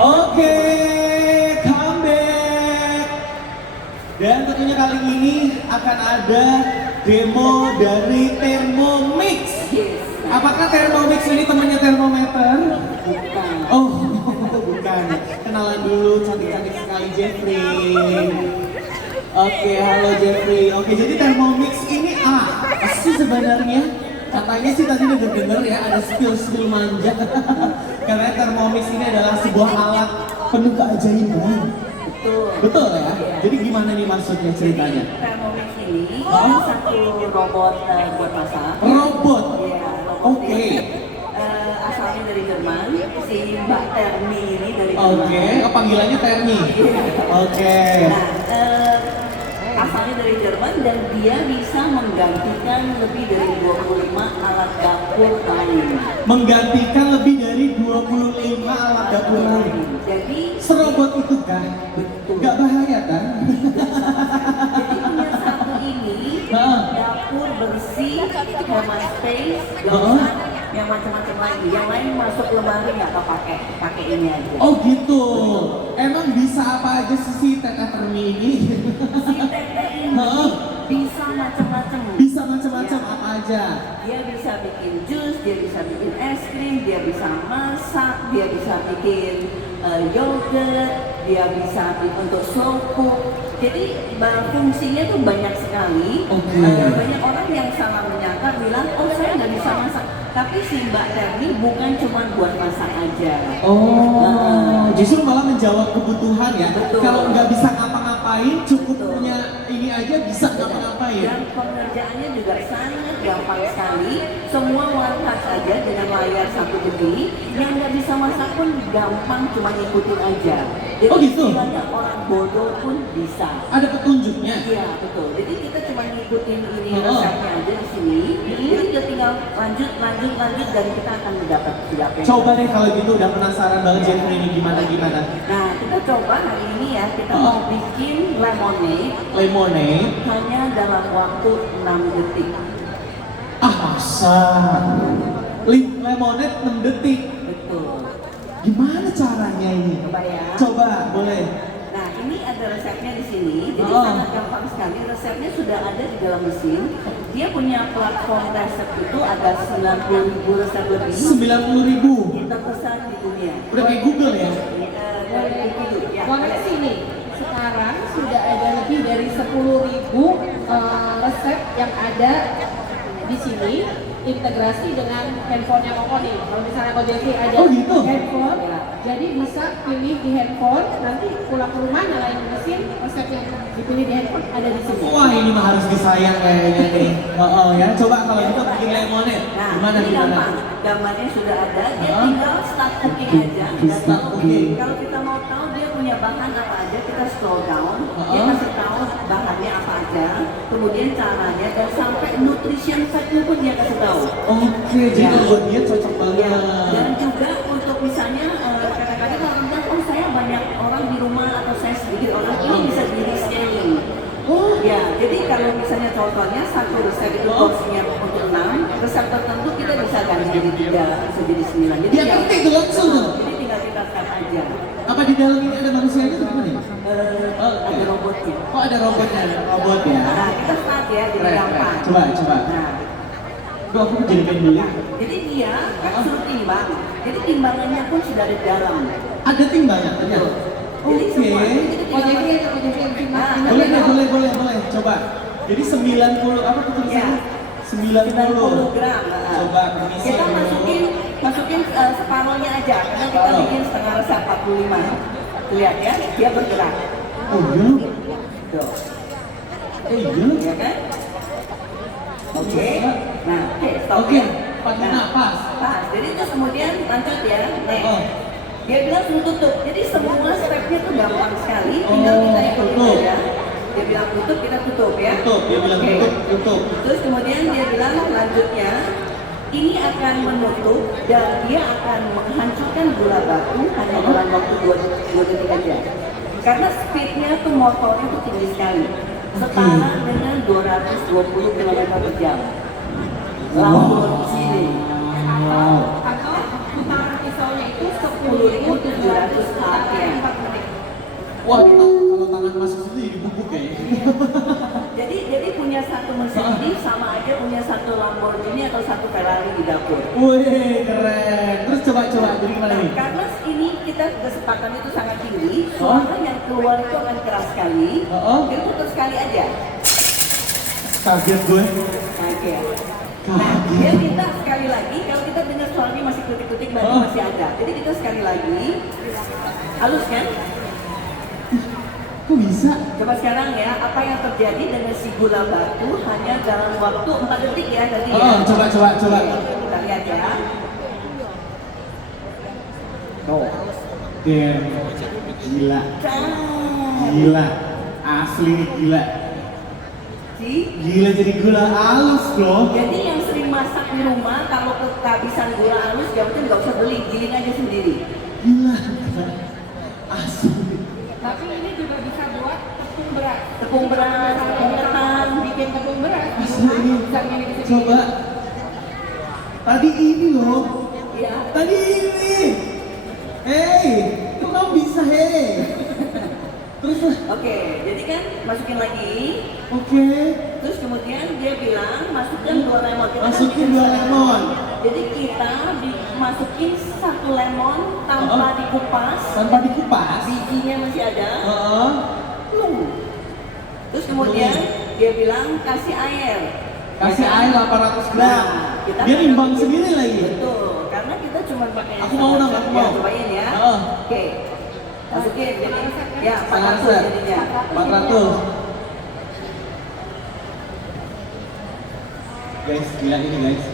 Oke, comeback. Dan tentunya kali ini akan ada demo dari Thermomix. Yes. Apakah Thermomix ini temannya termometer? Bukan. Oh, bukan. Kenalan dulu, cantik-cantik sekali Jeffrey. Oke, halo Jeffrey. Oke, jadi Thermomix ini apa sih sebenarnya? Katanya sih tadi denger ya ada skill manja. Karena Thermomix ini adalah sebuah alat penuh keajaiban. Betul. Betul ya? Iya. Jadi gimana nih maksudnya ceritanya? Jadi Thermomix ini Oh. satu robot buat masak. Robot. Iya, robot Oke. ini, asalnya dari Jerman. Si Mbak Termi ini dari Jerman. Oke, oh, panggilannya Termi. Iya. Oke. Nah, asalnya dari Jerman dan dia bisa menggantikan lebih dari 25 alat dapur lain. Menggantikan lebih dari 25 alat dapur lain. Jadi Serobot itu kan? betul. Gak bahaya kan? Jadi punya satu ini Heeh. dapur bersih, hemat space, gak Heeh. usah yang macam-macam lagi. Yang lain masuk lemari nggak pakai ini aja. Oh gitu. Emang bisa apa aja sih si Teta Termi ini? Si Tete ini Heeh. bisa macam-macam. Bisa macam-macam apa aja? Dia bisa bikin jus, dia bisa bikin es krim, dia bisa masak, dia bisa bikin yogurt, dia bisa bikin untuk slow cook. Jadi fungsinya tuh banyak sekali. Oke. Banyak orang yang salah menyangka bilang, oh saya nggak bisa masak. Tapi si Mbak Termi bukan cuma buat masak aja. Oh, justru malah menjawab kebutuhan ya. Betul. Kalau nggak bisa ngapa-ngapain, cukup Betul. punya ini aja bisa ngapa-ngapain. Dan pengerjaannya juga sangat gampang sekali. Semua one touch aja dengan layar satu gede. Yang nggak bisa masak pun gampang, cuma ngikutin aja. Jadi Oh, gitu? istilahnya orang bodoh pun bisa. Ada petunjuknya. Iya betul. Jadi kita cuma ngikutin ini Oh. resepnya aja di sini. Jadi kita tinggal lanjut dan kita akan mendapat siapa. Coba deh kalau gitu, udah penasaran banget Jeffrey ini gimana. Nah kita coba hari ini ya kita Oh. mau bikin lemonade Lemonade. hanya dalam waktu 6 detik. Ah masa? Lemonade 6 detik. Betul. Gimana caranya ini? Coba ya. Coba, boleh. Nah ini ada resepnya di sini. Jadi Oh. sangat gampang sekali. Resepnya sudah ada di dalam mesin. Dia punya platform resep itu ada 90.000 resep lebih. 90.000. Terbesar di dunia. Udah kayak Google ya? Dari individu. Ya. Koneksi nih, sekarang sudah ada lebih dari 10.000 resep yang ada di sini integrasi dengan handphonenya Koko nih. Kalau misalnya Koko Jeffrey ada Oh, gitu? handphone, jadi bisa pilih di handphone, nanti pulang ke rumah nyalain mesin, resep yang dipilih di handphone ada di sini. Wah ini mah harus disayang kayaknya nih. Oh ya, coba kalau gitu bikin lemonade. Nah, Gimana ini gimana? gampang. Gambarnya sudah ada, dia Hah? tinggal start cooking aja. Dan Start cooking. kalau kita mau tahu dia punya bahan apa aja, kita scroll down. Dia Hah? kasih tahu bahannya apa aja, kemudian caranya, dan sampai nutrition fact-nya pun dia kasih tahu. Oke, jadi Ya. buat dia cocok banget. Ya, dan juga untuk misalnya kadang-kadang orang bilang, oh saya banyak orang di rumah atau saya sedikit orang, ini bisa jadi scaling. Oh, Ya, jadi kalau misalnya contohnya satu resep itu porsinya untuk 6, resep tertentu kita bisa ganti jadi 3, bisa jadi 9. Jadi dia ngerti tuh langsung tuh. Jadi tinggal kita start aja. Apa di dalam ini ada manusianya atau gimana ya? Ada robotnya. Oh ada robotnya, robot ya. Nah, kita start ya, jadi Keren, gampang. keren. Coba. Nah, Duh, aku jadi pengen beli. jadi dia kan suruh timbang. Jadi timbangannya pun sudah ada di dalam. Ada timbangannya. Jadi Oke. semua jadi Koko tinggal Jeffrey atau Koko Jeffrey yang Nah, Boleh deh, boleh. Coba. Jadi 90 apa tuh tulisannya? Ya. 90. 90 gram. Coba permisi Kita dulu. masukin separuhnya aja, karena kita Separuh. bikin setengah resep 45. Lihat ya, dia bergerak. Oh iya? Tuh, Iya? ya kan? Oke. Nah, stop Oke, ya. pakai Nah, napas. pas. Jadi terus kemudian lanjut ya. Nih. Oh. Dia bilang suruh tutup. Jadi semua stepnya tuh gampang sekali. Tinggal Oh, kita ikutin tutup. aja. Dia bilang tutup, kita tutup ya. Tutup, dia bilang Oke. tutup. Terus kemudian dia bilang lanjutnya, ini akan menutup dan dia akan menghancurkan gula batu hanya dalam waktu 2 detik aja. Karena speednya tuh motornya tuh tinggi sekali. Setara dengan 220 km per jam. Langsung di sini. atau putaran pisaunya itu 10.700 10.700 kali. Wah, kalau tangan masuk situ jadi bubuk kayaknya. Jadi punya satu Mercedes sama aja punya satu Lamborghini atau satu Ferrari di dapur. Wih, keren. Terus coba, jadi gimana nih? Karena ini kita kesepakatan itu sangat tinggi, suara yang keluar itu akan keras sekali. Kita tutup sekali aja. Kaget gue. Oke. Nah, dia minta sekali lagi, kalau kita dengar suaranya masih kutik-kutik, berarti masih ada. Jadi kita sekali lagi, halus kan? Kok bisa? Coba sekarang ya, apa yang terjadi dengan si gula batu hanya dalam waktu 4 detik ya tadi ya? Coba. Oke, kita lihat ya. Oh, damn. Gila. Cang. Gila. Asli nih gila. Gila jadi gula halus loh. Jadi yang sering masak di rumah, kalau kehabisan gula halus, ya mungkin nggak usah beli, giling aja sendiri. Gila. Asli. Tapi ini juga bisa buat tepung beras. Tepung beras, tepung ketan. Bikin tepung beras. Asli ini. Bisa gini di sini. Coba. Tadi ini loh. Ya. Tadi ini. Hey, kok kamu bisa hey? Terus Oke, jadi kan masukin lagi. Oke. Terus kemudian dia bilang masukkan 2 lemon. Kita kan Masukin bikin 2 satu lemon. Jadi kita masukin 1 lemon tanpa dikupas. Tanpa dikupas. Bijinya masih ada. Terus kemudian dia bilang kasih air. Kasih Ya kan? air 800 gram. Kita Dia pakai- nimbang sendiri lagi. Betul, karena kita cuma pakai Aku mau dong, aku mau. Ya, cobain ya. Oke. Masukin jadi ya 400 jadinya. 400. Guys, gila ini guys.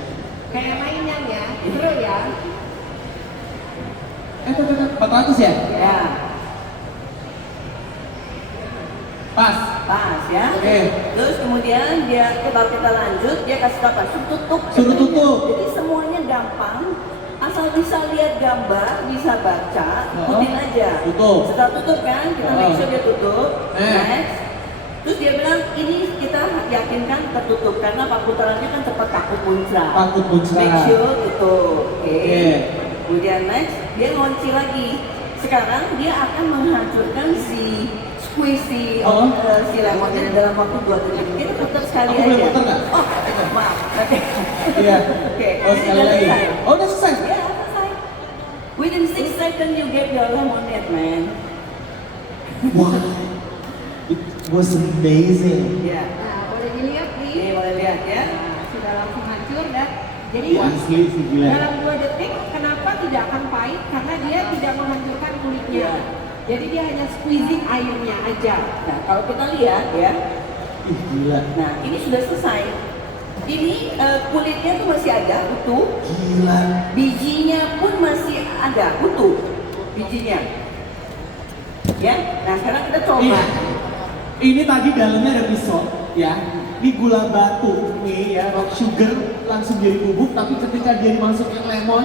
Kayak mainan ya, seru ya. 400 ya? Ya, Pas. pas ya. Oke. Terus kemudian kalau kita lanjut, dia kasih apa? Suruh tutup. Suruh katanya. tutup. Jadi semuanya gampang. Asal bisa lihat gambar, bisa baca, ikutin aja. Tutup. Setelah tutup kan, kita make sure dia tutup. Next. Terus dia bilang ini kita yakinkan tertutup karena Pak putarannya kan cepat takut muncrat. Takut muncrat. Make sure tutup. Oke. Oke. Kemudian next dia ngunci lagi. Sekarang dia akan menghancurkan si squeeze si lemonnya dalam waktu 2 detik. Kita tutup sekali Aku aja. boleh putar nggak? Oh, maaf. Oke. Iya. Oke. Oh, sekali Ini lagi. selesai. Oh, udah selesai. Ya, selesai. Within 6 seconds you get your lemonade, man. Wow. It was amazing. Ya. Nah, boleh dilihat nih. Ini boleh lihat ya. Nah, sudah langsung hancur dan jadi Asli sih gila. dalam 2 detik kenapa tidak akan pahit? Karena dia tidak menghancurkan kulitnya. Iya. Jadi dia hanya squeezing airnya aja. Nah, kalau kita lihat ya. Ih gila. Nah, ini sudah selesai. Ini kulitnya tuh masih ada, utuh. Gila. Bijinya pun masih ada, utuh. Bijinya. Ya, nah sekarang kita coba. Ini tadi dalamnya ada pisau, ya. Ini gula batu, nih ya, rock sugar langsung jadi bubuk. Tapi ketika dia dimasukin lemon,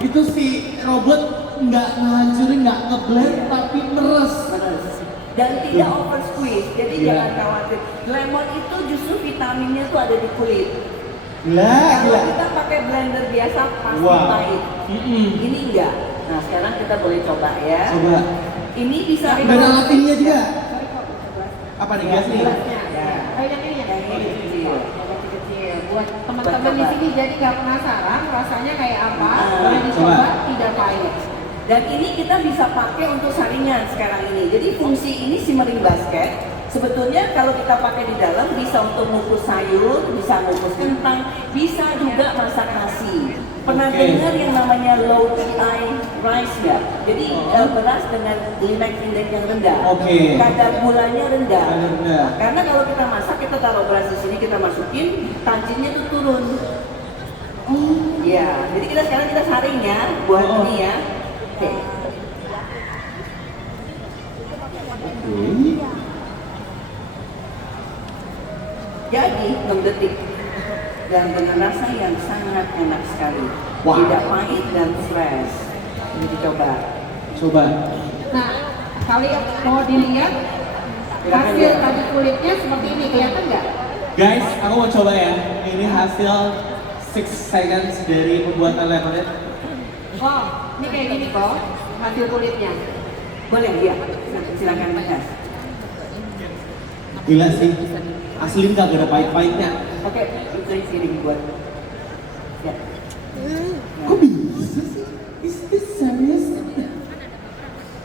itu si robot nggak ngancurin, nggak ngeblend, tapi meres. Dan tidak over squeeze, jadi Iya. jangan khawatir. Lemon itu justru vitaminnya tuh ada di kulit. Gila, Kalau gila. kita pakai blender biasa pasti Wow. pahit. Ini enggak. Nah sekarang kita boleh coba ya. Coba. Ini bisa Ada alatnya juga. Sorry kok, gelas. Apa nih Ya, guys nih? Gelasnya. Ya. Oh, yang ini ya? Yang ini kecil. Yang kecil-kecil. Buat teman-teman di sini jadi nggak penasaran rasanya kayak apa, Ah, boleh dicoba, coba. tidak pahit. Dan ini kita bisa pakai untuk saringan sekarang ini. Jadi fungsi ini simmering basket. Sebetulnya kalau kita pakai di dalam bisa untuk mengukus sayur, bisa mengukus kentang, bisa juga masak nasi. Pernah Oke. dengar yang namanya low GI rice nggak? Jadi beras dengan glycemic index yang rendah. Oke. Kadar gulanya rendah. Kadar rendah. Karena kalau kita masak, kita taruh beras di sini, kita masukin, tancinnya tuh turun. Ya, jadi kita sekarang kita saring ya, buat ini ya. Oke. Jadi 6 detik dan dengan rasa yang sangat enak sekali. Wow. Tidak pahit dan fresh. Ini dicoba. Coba. Nah, kali mau dilihat Silakan, hasil ya. tadi kulitnya seperti ini, kelihatan nggak? Guys, aku mau coba ya. Ini hasil 6 seconds dari pembuatan lemonade. Wow, ini kayak gini kok hasil kulitnya. Boleh ya, silakan Mas. Gila sih, asli nggak ada pahit-pahitnya. Oke, itu kirim buat. Ya. Kok bisa sih? Is this serious?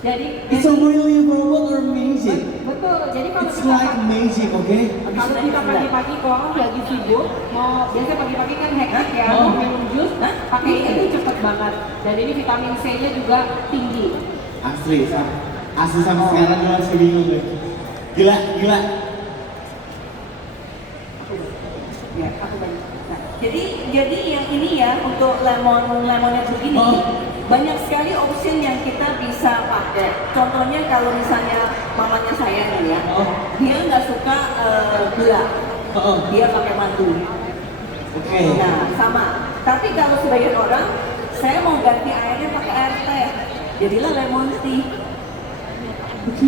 Jadi It's a really robot or magic? betul. Jadi kalau It's kita like magic, okay? kalau kita pagi-pagi kok lagi sibuk, mau biasanya pagi-pagi kan hektik ya, mau minum jus, pakai ini cepet banget. Dan ini vitamin C-nya juga tinggi. Asli sampai sekarang gue masih bingung deh. Gila. Ya, aku banyak. Nah, jadi yang ini ya untuk lemonnya begini, banyak sekali option yang kita bisa pakai. Contohnya kalau misalnya mamanya saya nih ya, dia nggak suka gula, dia pakai madu. Oke. Nah, sama. Tapi kalau sebagian orang, saya mau ganti airnya pakai air teh, jadilah lemon tea. Oke.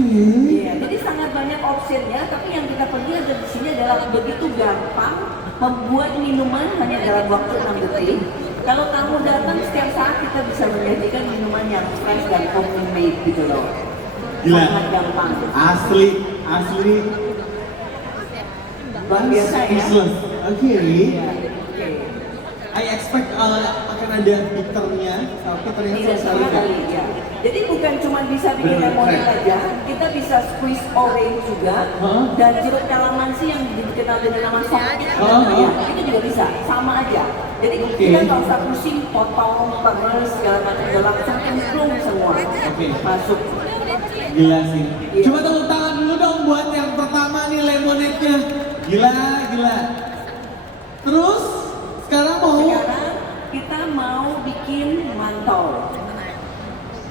Iya, jadi sangat banyak optionnya, tapi yang kita perlu ada di sini adalah begitu gampang membuat minuman hanya dalam waktu 6 detik. Kalau tamu datang setiap saat kita bisa menyajikan minuman yang fresh dan homemade gitu loh. Gila. Sangat gampang. Asli. Luar biasa ya. Speechless. Oke. Iya, oke. I expect akan ada bitternya, tapi ternyata Tidak sama sama sekali kali ya. Jadi bukan cuma bisa bikin Bener, lemonade keren. aja, kita bisa squeeze orange juga, dan jeruk kalamansi yang dikenal dengan nama sok, ya, itu juga bisa, sama aja. Jadi kita nggak usah pusing, potong, peres, segala macam, udah langsung cemplung semua, masuk. Gila sih. Iya. Coba tepuk tangan dulu dong buat yang pertama nih lemonade-nya. Gila. Terus sekarang Sekarang kita mau bikin mantau.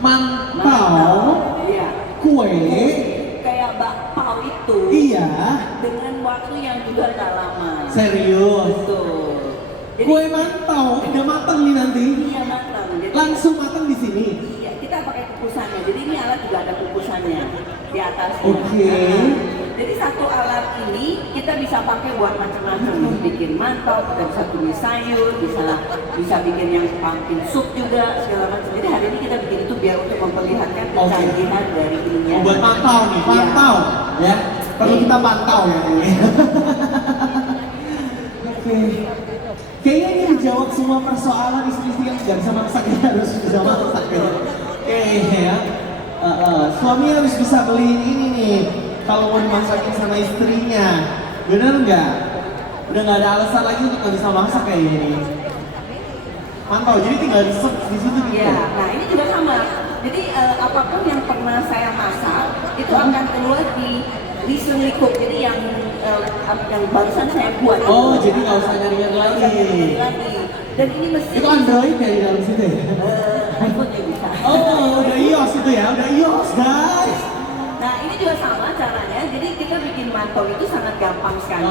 Mantau Iya. kue. Kayak bakpao itu. Iya. Dengan waktu yang juga nggak lama. Serius. Betul. Jadi, Kue mantau udah matang nih nanti. iya matang. Jadi, Langsung matang di sini. iya, kita pakai kukusannya. Jadi ini alat juga ada kukusannya di atasnya. Oke. Jadi satu alat ini kita bisa pakai buat macam-macam. Bikin mantau, kita bisa tumis sayur, bisa bikin yang pumpkin soup juga segala macam. Jadi hari ini kita bikin itu biar untuk memperlihatkan kecanggihan dari ininya. Buat pantau nih, pantau. Ya. Perlu kita pantau ya ini. Oke. Kayaknya ini menjawab semua persoalan istri-istri yang nggak bisa masak ya, harus bisa masak ya. Oke ya. Suami harus bisa beli ini nih kalau mau dimasakin sama istrinya. Bener nggak? Udah nggak ada alasan lagi untuk nggak bisa masak kayak gini. Mantau, jadi tinggal di situ gitu. Ya, nah ini juga sama. Jadi apapun yang pernah saya masak itu akan keluar di recently cook. Jadi yang barusan saya buat. Oh, jadi nggak usah nyari-nyari Nggak usah nyari-nyari lagi. Dan ini mesin Itu Android ya di dalam situ ya? iPhone juga bisa. Oh, udah iOS itu ya, udah iOS guys. Nah ini juga sama caranya. Jadi kita bikin mantau itu sangat gampang sekali.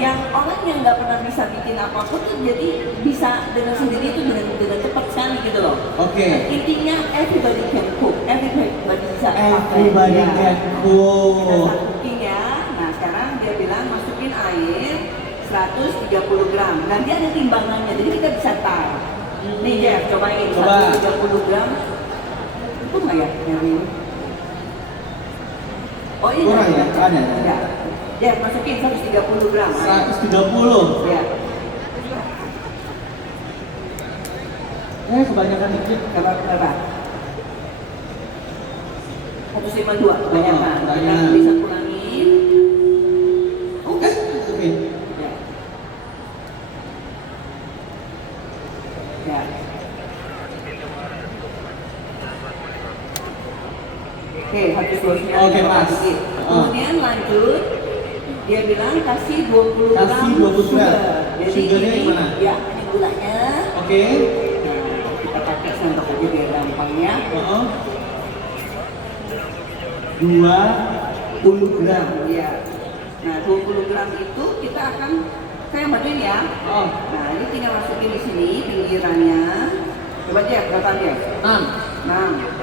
Yang orang yang nggak pernah bisa bikin apapun tuh jadi bisa dengan sendiri itu dengan cepat sekali gitu loh. Oke. Intinya everybody can cook. Everybody bisa pakai. Everybody Ya. can Kita cook. start cooking ya. Nah sekarang dia bilang masukin air 130 gram. Dan dia ada timbangannya. Jadi kita bisa tar. Nih Jeff, cobain Coba. 130 gram. Itu nggak ya nyari? Oh ini Kurang ya? Ada. Ya. Jeff masukin 130 gram. 130. Ya. Kebanyakan dikit. Berapa? 152 kebanyakan. Kita banyak. bisa kurangin. Oke. Ya. Ya. Oke, 129. Oke, pas. Dikit. Kemudian lanjut, dia bilang kasih 20 gram Kasih 20 gram. Jadi Sugarnya ini, gimana? ya, ini gulanya. Oke. Nah, kita pakai sendok aja biar gampangnya. 20 gram. Ya. Nah, 20 gram itu kita akan saya maduin ya. Nah, ini tinggal masukin di sini pinggirannya. Coba Jeff, berapa Jeff? 6. 6.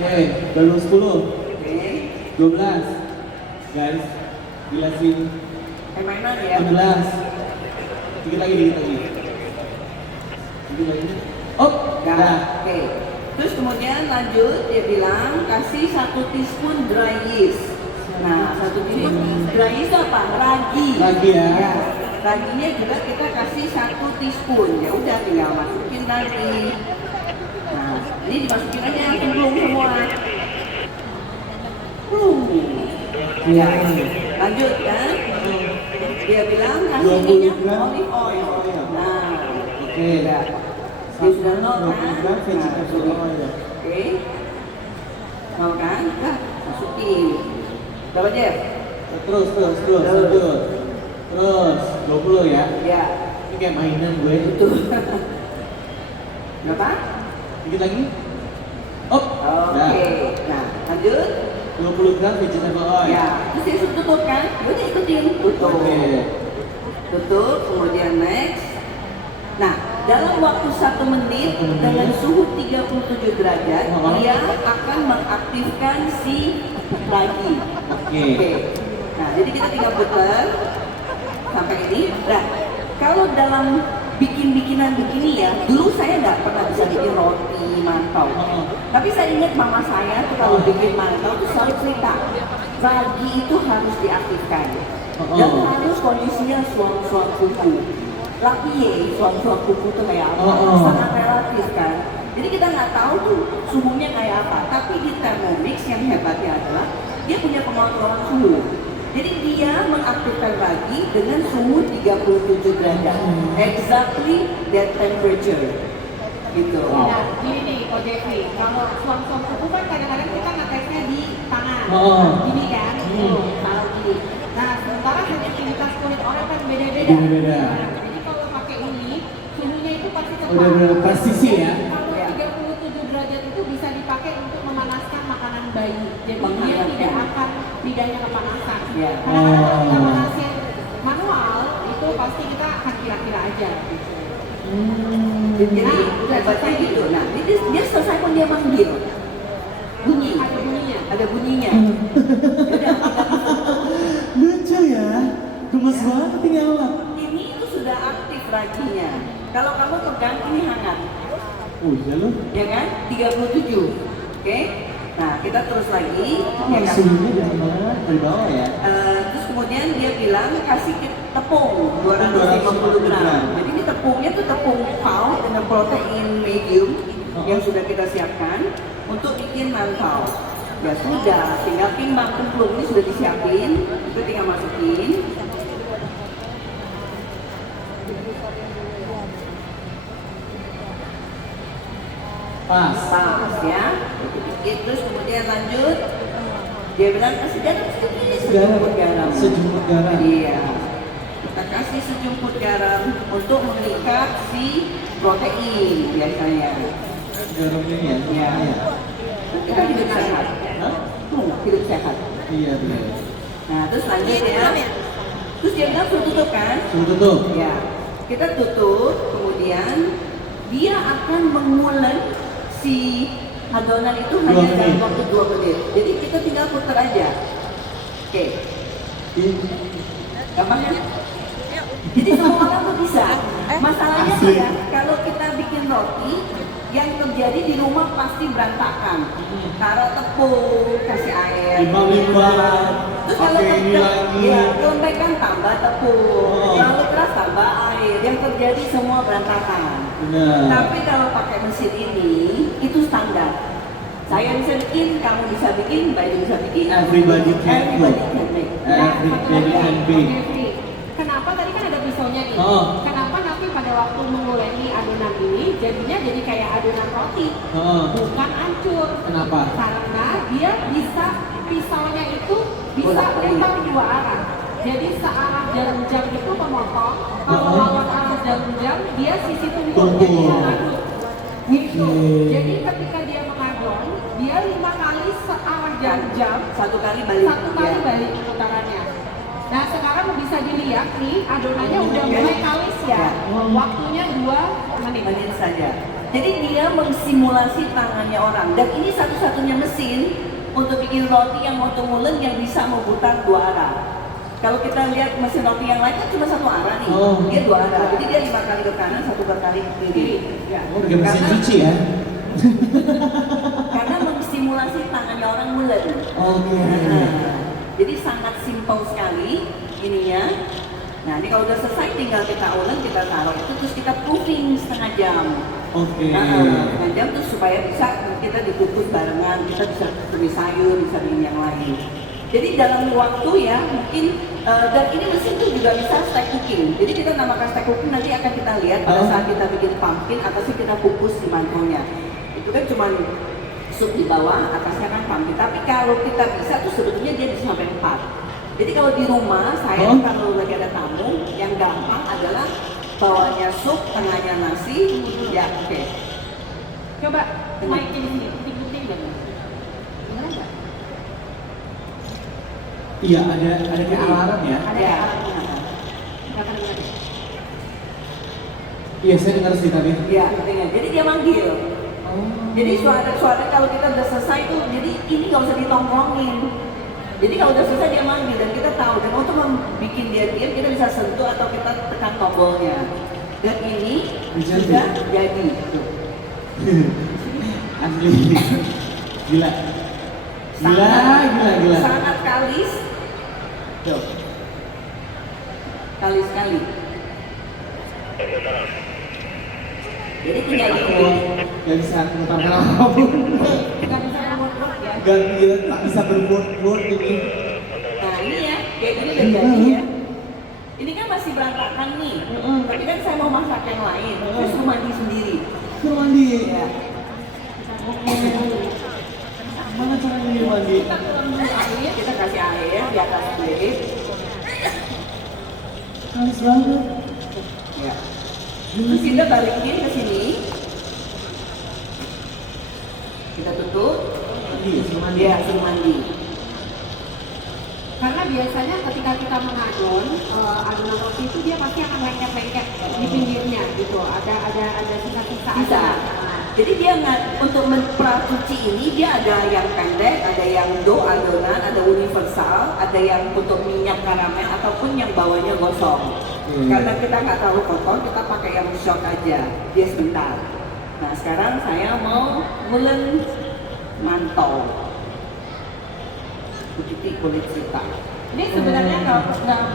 Oke, baru 10. Oke. 12. Guys, gila sih. Mainan ya. 11. Dikit lagi. Dikit lagi. Oh, Nah, nah. oke. Terus kemudian lanjut dia bilang kasih 1 teaspoon dry yeast. Nah, 1 teaspoon dry yeast apa? Ragi. Ragi ya. Raginya juga kita kasih 1 teaspoon. Ya udah tinggal masukin lagi. Nah, ini dimasukin aja yang cemplung semua. Ya, lanjut kan? Dia bilang kasih 20 minyak gram olive oil. Nah, Oke. udah. Dia sudah nol kan? 20 gram vegetable oil. Oke. Mau kan? Nah, masukin. Berapa Jeff? Terus, lanjut. Terus, 20 ya? Ya, Ini kayak mainan gue. betul. Berapa? Dikit lagi. Op. Oke. Nah, lanjut. 20 gram vegetable oil. Ya, terus dia suruh tutup kan? Udah ikutin. Tutup. Oke. Tutup, kemudian next. Nah, dalam waktu 1 menit 1 menit. dengan suhu 37 derajat, Oh. dia akan mengaktifkan si ragi. Oke. Nah, jadi kita tinggal putar sampai ini. Nah, kalau dalam bikin-bikinan begini ya, dulu saya nggak pernah bisa bikin roti, mantau. Oh. Tapi saya ingat mama saya tuh kalau bikin mantau tuh selalu cerita, ragi itu harus diaktifkan. Dan harus kondisinya suam-suam kuku. Laki ya, suam-suam kuku tuh kayak apa? Sangat relatif kan. Jadi kita nggak tahu tuh suhunya kayak apa. Tapi di Thermomix yang hebatnya adalah dia punya kemampuan suhu. Jadi dia mengaktifkan ragi dengan suhu 37 derajat. Exactly that temperature. Gitu. Nah, gini nih, Ko Jeffrey, kalau suam-suam kuku kan kadang-kadang kita ngetesnya di tangan, gini kan, taruh gini. Nah, sementara sensitivitas kulit orang kan beda-beda. Beda-beda. Nah, jadi kalau pakai ini, suhunya itu pasti tepat. Udah bener presisi ya. Kalau 37 derajat itu bisa dipakai untuk memanaskan makanan bayi. Jadi dia tidak akan lidahnya kepanasan. Ya. Karena kalau kita manasin manual, itu pasti kita akan kira-kira aja. Gitu. Jadi hebatnya gitu. Nah, dia selesai pun dia manggil. Bunyi. Ada bunyinya. Ada bunyinya. Lucu ya. Gemes Ya. banget tinggal. Ini itu sudah aktif raginya. Kalau kamu pegang ini hangat. Iya loh. Ya kan? 37. Oke? Nah, kita terus lagi. Ya kan? Suhunya dari mana? Dari bawah ya? Terus kemudian dia bilang kasih tepung 250 gram. Jadi ini tepungnya tuh tepung pound dengan protein medium yang sudah kita siapkan untuk bikin mantau. Ya sudah, tinggal timbang cemplung ini sudah disiapin, itu tinggal masukin. Pas. Pas ya. Terus kemudian lanjut. Dia bilang kasih garam sedikit, sejumput garam. Sejumput garam. Iya. Kita kasih sejumput garam untuk mengikat si protein biasanya. Garam ini ya? Iya. Kita hidup sehat. Hah? Hidup sehat. Iya benar. Nah terus lanjut ya. Terus dia bilang suruh tutup kan? Suruh tutup. Ya. Kita tutup, kemudian dia akan mengulen si adonan itu hanya dalam waktu 2 menit. Jadi kita tinggal putar aja. Oke. Gampang ya? Jadi semua orang tuh bisa. Masalahnya tuh ya, kalau kita bikin roti, yang terjadi di rumah pasti berantakan. Taruh tepung, kasih air. Limbah-limbah. Terus kalau Pakai ini lagi. ya, lembek kan tambah tepung, terlalu keras tambah air. Yang terjadi semua berantakan. Benar. Tapi kalau pakai mesin ini, itu standar. Saya bisa bikin, kamu bisa bikin, Mbak Ibu bisa bikin. Everybody can Everybody cook. can make. Everybody can bake. Kenapa tadi kan ada pisaunya nih? Oh. Kenapa nanti pada waktu menguleni adonan ini jadinya jadi kayak adonan roti, bukan hancur? Kenapa? Karena dia bisa pisaunya itu bisa putar 2 arah. Jadi searah jarum jam itu memotong, kalau lawan arah jarum jam dia sisi tumpulnya dia mengaduk. Gitu. Jadi ketika dia mengadon, dia 5 kali searah jarum jam, Satu kali balik. balik putarannya. Nah sekarang bisa dilihat nih adonannya udah mulai kalis ya. Waktunya 2 menit. Menit saja. Jadi dia mengsimulasi tangannya orang. Dan ini satu-satunya mesin untuk bikin roti yang motomulen yang bisa memutar 2 arah. Kalau kita lihat mesin roti yang lain kan cuma 1 arah nih. Dia 2 arah. Jadi dia 5 kali ke kanan, 1 kali ke kiri. Oh, pakai mesin cuci ya? simulasi tangannya orang mulen. Oke. Jadi sangat simpel sekali ininya. Nah ini kalau udah selesai tinggal kita ulek, kita taruh itu terus kita proofing setengah jam. Oke. Setengah jam tuh supaya bisa kita dikukus barengan, kita bisa beli sayur, bisa beli yang lain. Jadi dalam waktu ya mungkin dan ini mesin tuh juga bisa stack cooking. Jadi kita namakan stack cooking, nanti akan kita lihat pada saat kita bikin pumpkin atasnya kita kukus di mangkoknya. Itu kan cuma sup di bawah, atasnya kan pumpkin. Tapi kalau kita bisa tuh sebetulnya dia bisa sampai 4. Jadi kalau di rumah saya kalau lagi ada tamu yang gampang adalah bawahnya sup, tengahnya nasi, ya oke. Coba naikin sini, puting-puting deh. Beneran nggak? Iya, ada kayak alarm ya. Ada Ya. Nggak kedengeran ya? Iya, saya dengar sih tadi. Ya, pentingnya. Jadi dia manggil. Oh. Jadi suara kalau kita udah selesai tuh, jadi ini nggak usah ditongkrongin. Jadi kalau udah selesai dia manggil dan kita tahu, dan untuk membuat dia diam kita bisa sentuh atau kita tekan tombolnya. Dan ini sudah jadi. Tuh. Asli. Gila. Gila. Sangat kalis. Tuh. Kalis sekali. Jadi tinggal Aku gak bisa mengutarakan apapun. Nggak bisa ngomong ya. Tak bisa berbuat ini. Nah ini ya, kayak gini udah jadi ya. Ini kan masih berantakan nih, tapi kan saya mau masak yang lain, terus mau mandi sendiri. Suruh mandi. Ya. Mana caranya mandi? Kita tuang dulu air. Kita kasih air di atas kulit. Halus banget. Ya. Terus kita balikin ke sini. Kita tutup. Mandi, suruh mandi. Ya, suruh mandi. Karena biasanya ketika kita mengadon adonan roti itu dia pasti akan lengket-lengket di pinggirnya gitu. Ada sisa-sisa Bisa. adonan. Jadi dia nggak untuk pracuci ini dia ada yang pendek, ada yang dough adonan, ada universal, ada yang untuk minyak karamel ataupun yang bawahnya gosong. Karena kita nggak terlalu kotor, kita pakai yang shock aja, dia sebentar. Nah sekarang saya mau mulen mantau, cuci kulit kita. Ini sebenarnya nggak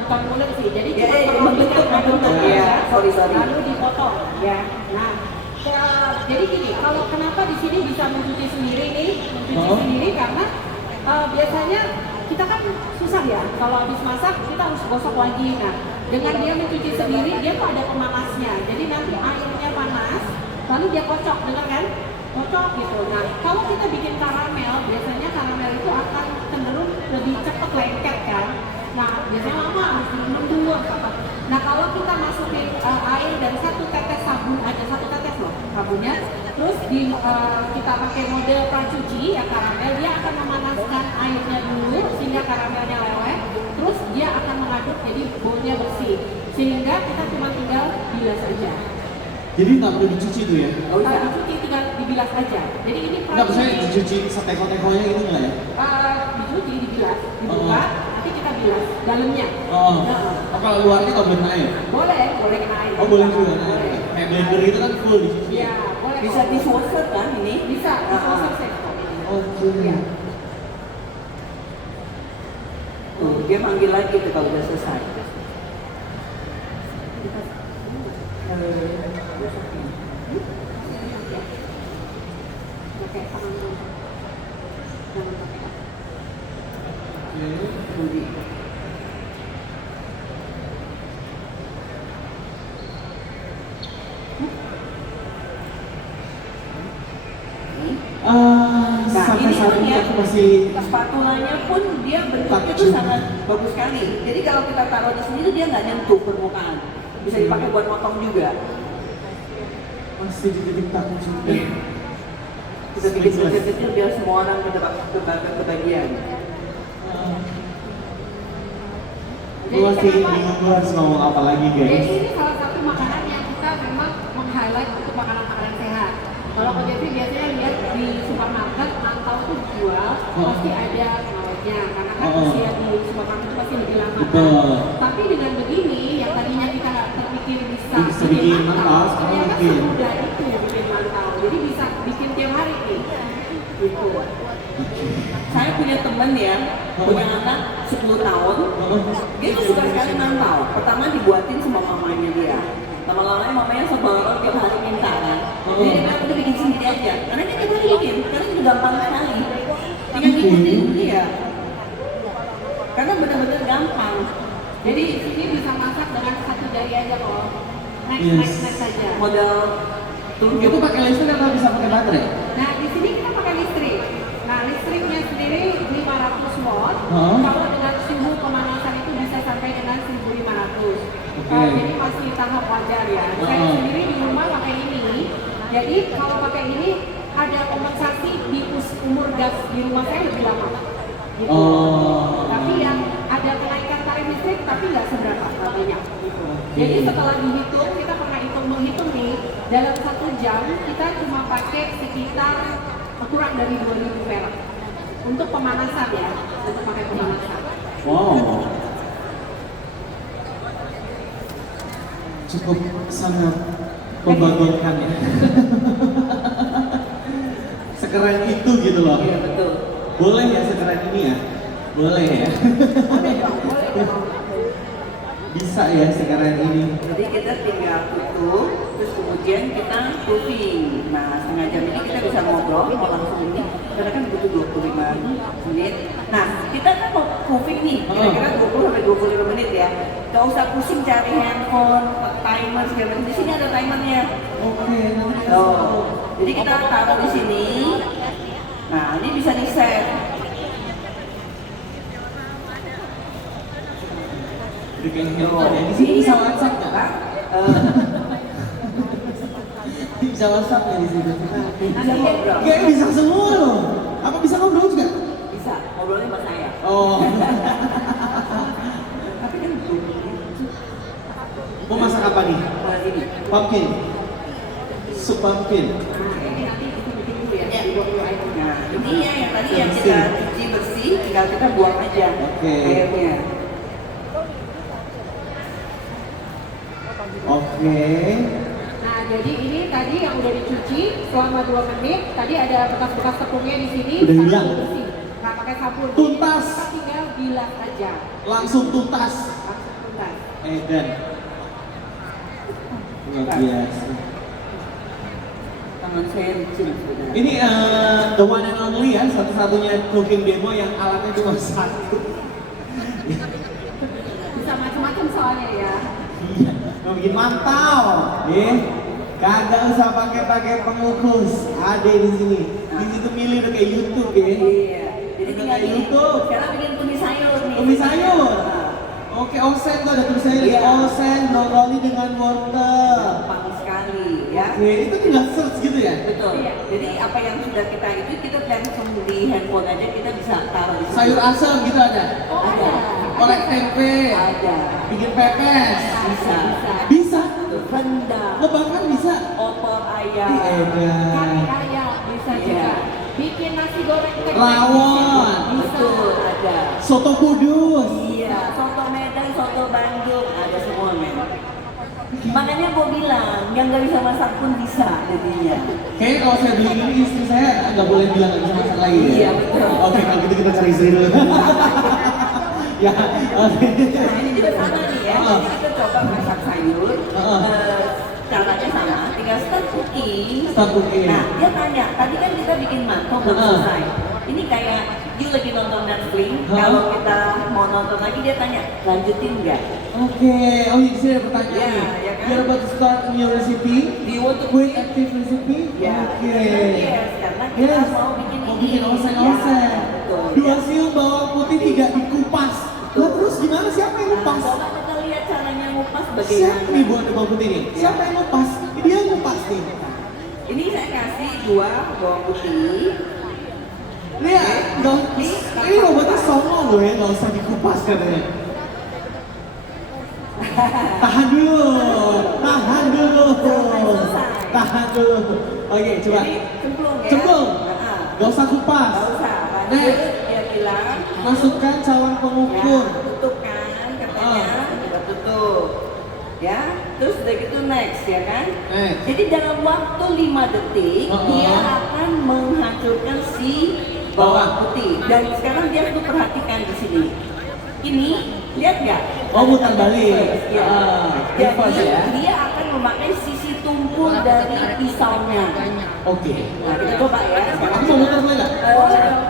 bukan kulit sih, jadi Ya, cuma membentuk ya, ya. Sorry. lalu dipotong ya. Nah, jadi gini, kalau kenapa di sini bisa mencuci sendiri nih, sendiri karena biasanya kita kan susah ya, kalau habis masak kita harus gosok lagi. Nah, dengan dia mencuci sendiri dia tuh ada pemanasnya, jadi nanti airnya panas, lalu dia kocok, dengar kan? Kocok gitu. Nah, kalau kita bikin karamel, biasanya karamel itu akan cenderung lebih cepat lengket kan. Nah, biasanya lama harus minum dulu apa. Nah, kalau kita masukin air dan 1 tetes sabun aja, 1 tetes loh sabunnya, terus kita pakai mode pracuci ya karamel, dia akan memanaskan airnya dulu sehingga karamelnya leleh, terus dia akan mengaduk jadi baunya bersih, sehingga kita cuma tinggal bilas aja. Jadi nggak perlu dicuci tuh ya? Oh iya. Dicuci tinggal dibilas aja. Jadi ini Nggak, misalnya dicuci seteko-tekonya gitu nggak ya? dicuci, dibilas, dibuka, nanti kita bilas dalamnya. Oh, Nah, kalau luarnya nggak boleh kena air? boleh kena air. Oh boleh juga kena air. Boleh. Kayak blender itu kan full dicuci. Iya, boleh. Bisa kok. dishwasher kan ini? Bisa, disposal set kok. Oke. Iya. Tuh, dia manggil lagi tuh kalau udah selesai. Pakai tangan dulu. Jangan pakai. Nanti. Sampai ini saat pun ini ya, aku masih spatulanya pun dia bentuknya tuh sangat bagus sekali. Jadi kalau kita taruh di sini tuh dia nggak nyentuh permukaan. Bisa dipakai buat potong juga. masih di titik takut juga. Kita bikin kecil-kecil biar semua orang kebagian. Gue masih bingung gue harus ngomong apa lagi Jadi guys. ini salah satu makanan yang kita memang meng-highlight untuk makanan-makanan sehat. Kalau Ko Jeffrey biasanya lihat di supermarket mantau tuh jual, pasti ada pengawetnya karena kan usia di supermarket itu pasti lebih lama. Betul. Tapi dengan begini, yang tadinya kita nggak terpikir bisa Bisa bikin mantau, sekarang ternyata bikin. semudah itu bikin mantau. Jadi bisa bikin tiap hari nih. Gitu. Saya punya temen ya, punya anak 10 tahun, dia tuh suka sekali mantau. Pertama dibuatin sama mamanya dia. Lama-lamanya mamanya sebel tiap hari minta kan. Jadi dia bilang udah bikin sendiri aja. Karena dia tiap hari bikin, karena itu gampang sekali. Tinggal ngikutin dia. Karena benar-benar gampang. Jadi di sini bisa masak dengan satu jari aja kok. Yes. Next saja. Modal Itu pakai listrik atau bisa pakai baterai? Nah di sini kita pakai listrik. Nah listriknya sendiri 500 watt. Oh. Kalau dengan suhu pemanasan itu bisa sampai dengan 1500. Oke. Jadi masih tahap wajar ya. Saya Oh. sendiri di rumah pakai ini. Jadi kalau pakai ini ada kompensasi di umur gas di rumah saya lebih lama. Gitu. Oh. Tapi yang ada kenaikan tarif listrik tapi nggak seberapa, nggak banyak. Gitu. Jadi setelah dihitung, kita pernah menghitung nih, dalam 1 jam kita cuma pakai sekitar kurang dari 2000 perak untuk pemanasan ya, untuk pakai pemanasan. Wow. Cukup sangat membanggakan ya. Sekeren itu gitu loh. Iya betul. Boleh ya sekeren ini ya? Boleh ya? Boleh dong, boleh dong. Bisa ya sekeren ini. Jadi kita tinggal tutup, terus kemudian kita proofing. Nah, setengah jam ini kita bisa ngobrol mau langsung ini, karena kan butuh 25 menit. Nah, kita kan mau proofing nih, kira-kira 20-25 menit ya. Gak usah pusing cari handphone, timer segala macam. Di sini ada timernya. Oke, nanti Tuh. Jadi kita taruh di sini. Nah, ini bisa di set. kayak handphone ya. Di sini bisa WhatsApp nggak? Bisa WhatsApp ya di sini. Bisa ngobrol. Kayak bisa semua loh. Apa bisa ngobrol juga? Bisa, ngobrolnya sama saya. Oh. Tapi kan belum. Mau masak apa nih? Mulai ini. Pumpkin. Sup pumpkin. Nah ini nanti itu bikin dulu ya, Ya. 20 item. Nah, ini ya yang tadi yang kita cuci bersih, tinggal kita buang aja Oke. airnya. Oke. Nah, jadi ini tadi yang udah dicuci selama 2 menit. Tadi ada bekas-bekas tepungnya di sini. Udah Sabun hilang? bersih. Nggak pakai sabun. Tuntas. Kita tinggal bilas aja. Langsung tuntas. Langsung tuntas. Edan. Luar biasa. Tangan saya licin sudah. Ini the one and only ya, satu-satunya cooking demo yang alatnya cuma satu. Bisa macam-macam soalnya ya. Iya, mau bikin mantau, kagak usah pakai pengukus, ada di sini. Di situ milih udah kayak YouTube ya. Iya. Jadi Udah tinggal kayak YouTube. Sekarang bikin tumis sayur nih. Tumis sayur. Nah, Oke, osen tuh ada tulisannya Iya. osen brokoli dengan wortel. gampang sekali ya. Oke, itu tinggal search gitu ya. Betul. Iya. Jadi apa yang sudah kita itu kita langsung di handphone aja kita bisa taruh di situ. Sayur asam gitu ada. Oh ada. Korek tempe, Ada. bikin pepes. Bisa. Bisa. Rendang. Ngebakar bisa. Opor ayam. Kari Edan. ayam bisa Iya. juga. Bikin nasi goreng tek-tek Rawon. bisa. Betul ada. Soto kudus. Iya, soto Medan, soto Bandung, ada semua men. Makanya gue bilang, yang gak bisa masak pun bisa jadinya. Kayaknya kalau saya beli ini istri saya nggak boleh bilang nggak bisa masak lagi ya. Iya, betul. Oke, kalau gitu kita cari istri dulu. Ya, oke. Nah ini juga sama nih ya, jadi kita coba masak sayur. Caranya sama, tinggal start cooking. Start cooking. Nah, dia tanya, tadi kan kita bikin mantap belum selesai. Ini kayak, you lagi nonton Netflix, kalau kita mau nonton lagi dia tanya, lanjutin nggak? Oke, oh iya sih ada pertanyaan Ya, nih. ya kan? You're about to start a new recipe Do you want to with active recipe? Ya, Oke. yes, karena kita Yes. mau bikin Mau ini. bikin osen-osen. Ya, betul. Dua siung bawang putih tidak dikupas. Nah terus gimana? Siapa yang Nah, ngupas? coba kita lihat caranya ngupas Siapa bagaimana. nih buat bawang putih nih? Ya. Siapa yang ngupas? Dia yang ngupas nih. Ini saya kasih 2 bawang putih. Lihat, dong. Ini robotnya songong loh ya, nggak usah dikupas katanya. Tahan dulu, tahan dulu, tahan dulu. Oke, coba. Jadi cemplung ya. Cemplung. Nah, Gak usah kupas. nggak usah. Next. Lanjut, dia bilang. Masukkan cawang pengukur. Ya, tutup kan katanya. Kita tutup. Ya, terus udah gitu next ya kan. Next. Jadi dalam waktu 5 detik Oh. dia akan menghancurkan si bawang putih. Dan sekarang dia tuh perhatikan di sini. Ini lihat nggak? Oh, mutar balik. Ya. Reverse Jadi ya. dia akan memakai sisi tumpul dari pisaunya. Oke. Nah, kita coba ya. Aku mau muter boleh nggak?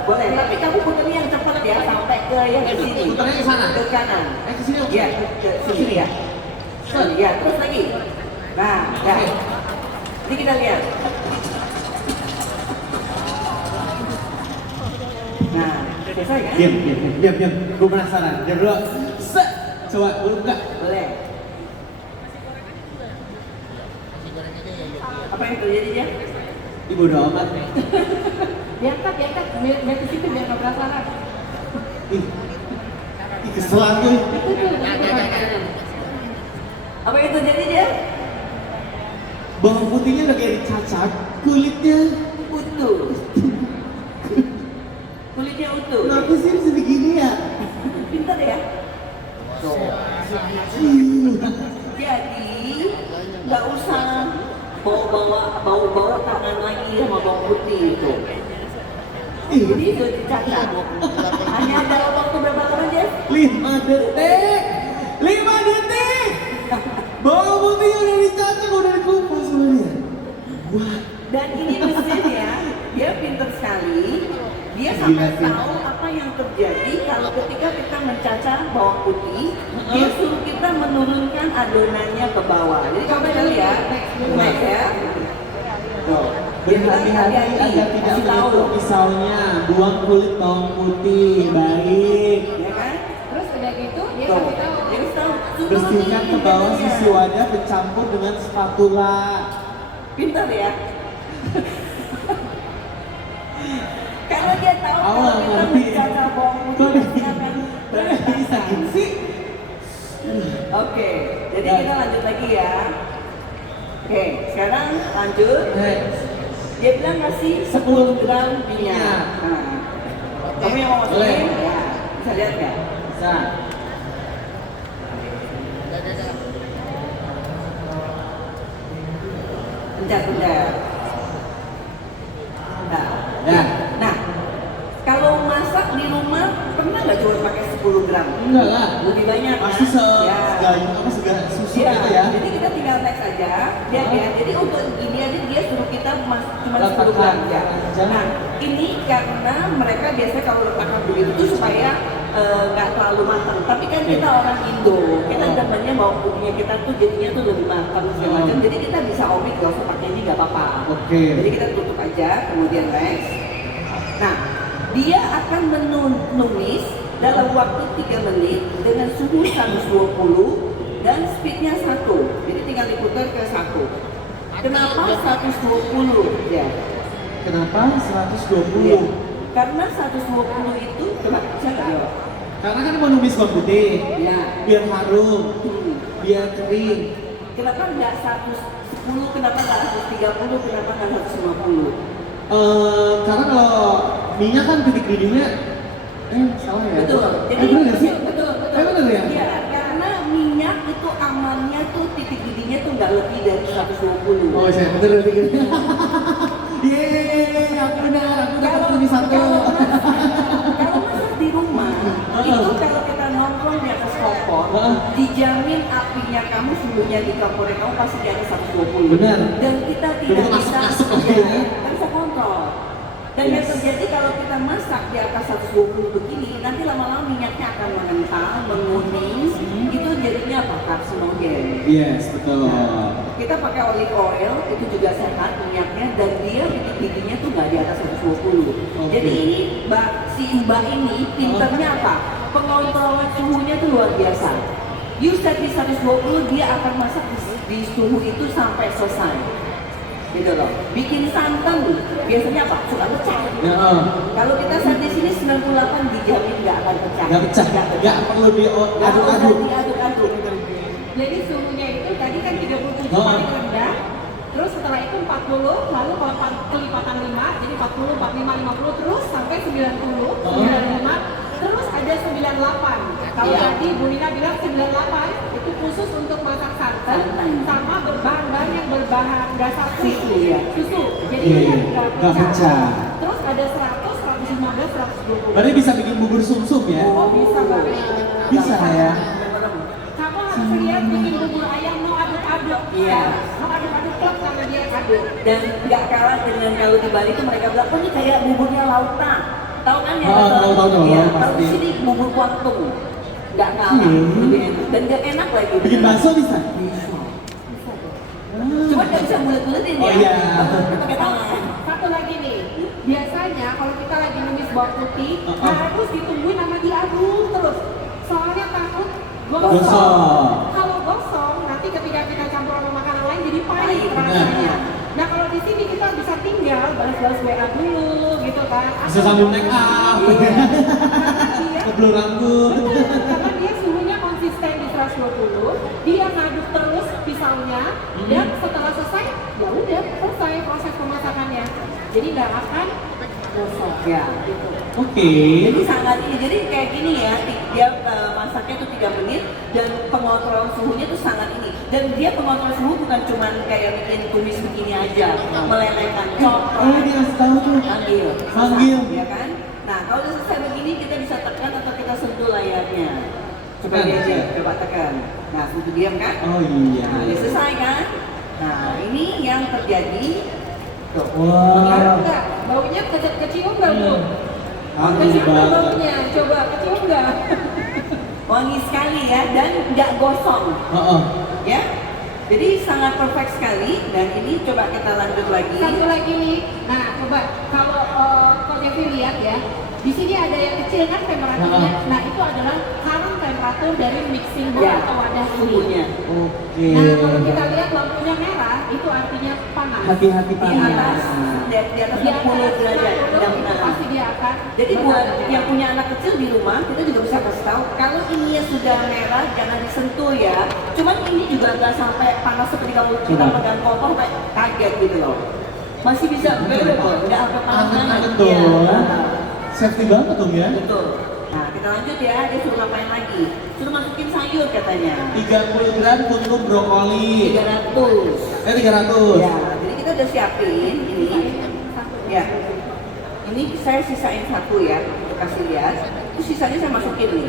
Boleh. Tapi kamu putarnya yang cepat ya sampai ke yang di sini. Putarnya ke sana? Ke kanan. Ke sini oke. Ya, ke sini ya. Ya, terus lagi. Nah, ya. Ini kita lihat. Nah, selesai kan? Diam. Gue penasaran. Diam dulu. Set. Coba, gue buka. Boleh. Apa yang terjadi dia? Ibu udah amat. Diangkat, biar ke situ biar nggak penasaran. Ih, kesel aku. Itu tuh, Apa yang terjadi dia? Bawang putihnya lagi dicacat, kulitnya. Utuh. Kulitnya utuh. Kenapa sih bisa begini ya? Pintar ya? Ih, Jadi nggak usah bawa tangan lagi sama bawang putih itu. Jadi itu dicacat. Hanya dalam waktu berapa lama aja? 5 detik. 5 detik. Bawang putihnya udah dicacat, udah dikupas semuanya. Wah, Dan ini mesinnya dia pintar sekali. Dia sampai tahu apa yang terjadi kalau ketika kita mencacah bawang putih, dia suruh kita menurunkan adonannya ke bawah. Jadi coba kita lihat, next ya. Tuh. Dia bilang berhati-hati agar tidak kasih tahu, menyentuh pisaunya. Buang kulit bawang putih, baik. ya kan? terus udah gitu dia Tuh. kasih tahu. Dia kasih tahu. Bersihkan ke bawah sisi wadah bercampur dengan spatula. Pintar ya. Karena dia tahu kalau Awal kita ngerti. mencacah bawang putih Kok dia akan bisa gitu sih? Oke, jadi kita lanjut lagi ya. Oke, sekarang lanjut. Dia bilang kasih 10 gram minyak. Nah, kamu yang mau masukin? Boleh. Ya, bisa lihat nggak? Bisa. Pencet. Ya. Nah, kalau masak di rumah pernah nggak cuma pakai 10 gram? Enggak lah. Lebih banyak Pasti kan? Ya. segala susu Iya, gitu ya. jadi kita tinggal next aja, dia ya. Jadi untuk ini aja dia suruh kita cuma 10 Letakkan. gram ya. Jangan. Nah, ini karena mereka biasanya kalau letakkan begitu tuh supaya nggak terlalu matang. Tapi kan kita orang Indo, kita demennya bawang putihnya kita tuh jadinya tuh lebih matang segala macam. Jadi kita bisa omit nggak usah pakai ini nggak apa-apa. Oke. Jadi kita tutup aja, kemudian next. Nah, dia akan menumis dalam waktu 3 menit dengan suhu 120 dan speednya 1. Jadi tinggal diputar ke 1. Kenapa 120 ya? Kenapa 120? Iya. Karena 120 itu kenapa? Siapa jawab? Karena kan mau numis bawang putih. Ya. Biar harum, Hmm. biar kering. Kenapa nggak 110? Kenapa nggak 130? Kenapa nggak 150? Karena kalau minyak kan titik didihnya salah ya? Betul. Bener nggak sih? Betul. Bener ya? Iya, karena minyak itu amannya tuh titik didihnya tuh nggak lebih dari 120. Oh saya bener pikir. Yeay, aku dapat tulis satu. Kalau masak di rumah, itu kalau kita nongkrong di atas kompor, dijamin apinya kamu suhunya di kompornya kamu pasti di atas 120. Benar. Dan kita tidak Benar, bisa, masuk ya, kita bisa kontrol. Dan yang Yes. terjadi kalau kita masak di atas 120 begini, nanti lama-lama minyaknya akan mengental, menguning, itu jadinya apa? Karsinogen. Yes, betul. Kita pakai olive oil itu juga sehat minyaknya dan dia bidik-bidiknya tuh nggak di atas 120. Oke. Jadi ini mbak ini pinternya apa? Pengontrolan suhunya tuh luar biasa. You set di 120 dia akan masak di suhu itu sampai selesai. Gitu loh. Bikin santan biasanya apa? Suka pecah. Ya, Kalau kita set di sini 98 dijamin nggak akan pecah. nggak pecah, nggak perlu diaduk-aduk. Diaduk-aduk. Jadi suhunya itu tadi kan 37 Oh. paling rendah. Terus setelah itu 40, lalu kalau kelipatan 5, jadi 40, 45, 50, terus sampai 90, 95, terus ada 98. Kalau Iya. tadi Bu Nina bilang 98 itu khusus untuk masak santan sama berbahan-bahan yang berbahan dasar krim. Susu, ya. Susu. Jadi Iya, dia iya. Nggak pecah. Terus ada 100, 115, 120. Berarti bisa bikin bubur sumsum ya? Oh, bisa banget. Bisa ya? Kamu harus lihat bikin bubur ayam mau aduk-aduk. Iya. Mau aduk-aduk klub karena dia aduk. Dan nggak kalah dengan kalau di Bali itu mereka bilang, oh ini kayak buburnya lauta. Tahu kan ya? Oh, tahu, Iya. pasti. Kalau di sini bubur kuangtung. Nggak kalah. Hmm. Lebih enak. Dan nggak enak lagi. Bikin bakso bisa? Bisa. Cuma nggak bisa bulet-buletin Oh, ya. iya. Pakai tangan. Satu lagi nih, biasanya kalau kita lagi numis bawang putih, harus ditungguin sama diaduk terus. Soalnya takut Gosong. Kalau gosong, nanti ketika kita campur sama makanan lain jadi pahit Benar. rasanya. Nah kalau di sini kita bisa tinggal balas-balas WA dulu gitu kan. Bisa sambil make up. Dia Keblur rambut. karena dia suhunya konsisten di 120, dia ngaduk terus pisaunya dan setelah selesai ya udah selesai proses pemasakannya. Jadi nggak akan gosong. Ya. Gitu. Oke. Jadi sangat ini, jadi kayak gini ya, dia masaknya tuh 3 menit dan pengontrol suhunya tuh sangat ini. Dan dia pengontrol suhu bukan cuma kayak bikin tumis begini aja, melelehkan Oh, dia ngasih tahu tuh. manggil, Manggil. ya kan? Nah kalau udah selesai begini kita bisa tekan atau kita sentuh layarnya. Coba dia aja, coba tekan. Nah sentuh diam kan? Oh iya. Nah udah selesai kan? Nah ini yang terjadi. Tuh. Ngaruh Wah. nggak? Baunya kecium nggak bu? Wangi Kecium nggak banget. baunya? Coba kecium nggak? Wangi sekali ya dan nggak gosong. Heeh. Ya, jadi sangat perfect sekali dan ini coba kita lanjut lagi. Satu lagi nih. Nah coba kalau Kak Devi lihat ya, di sini ada yang kecil kan temperaturnya. Nah itu adalah current temperatur dari mixing bowl Ya, atau wadah ini. suhunya. Oke. Nah kalau kita lihat lampunya merah, itu artinya panas. Hati-hati Di panas. atas, di atas 60 derajat. 60, Yang itu pasti dia akan. Jadi buat bakar. yang punya anak kecil di rumah, kita juga bisa kasih tahu kalau ininya sudah merah jangan disentuh ya. Cuman ini juga nggak sampai panas seperti kalau kita Benar. pegang kompor kayak kaget gitu loh. Masih bisa bearable, nggak sampai panas banget. Anget-anget dong. Iya. Safety banget dong ya. Betul. Nah kita lanjut ya, dia suruh ngapain lagi? Suruh masukin sayur katanya. 30 gram untuk brokoli. 300. 300. Ya, jadi kita udah siapin ini. Ya. Ini saya sisain satu ya, untuk kasih lihat. Terus sisanya saya masukin nih.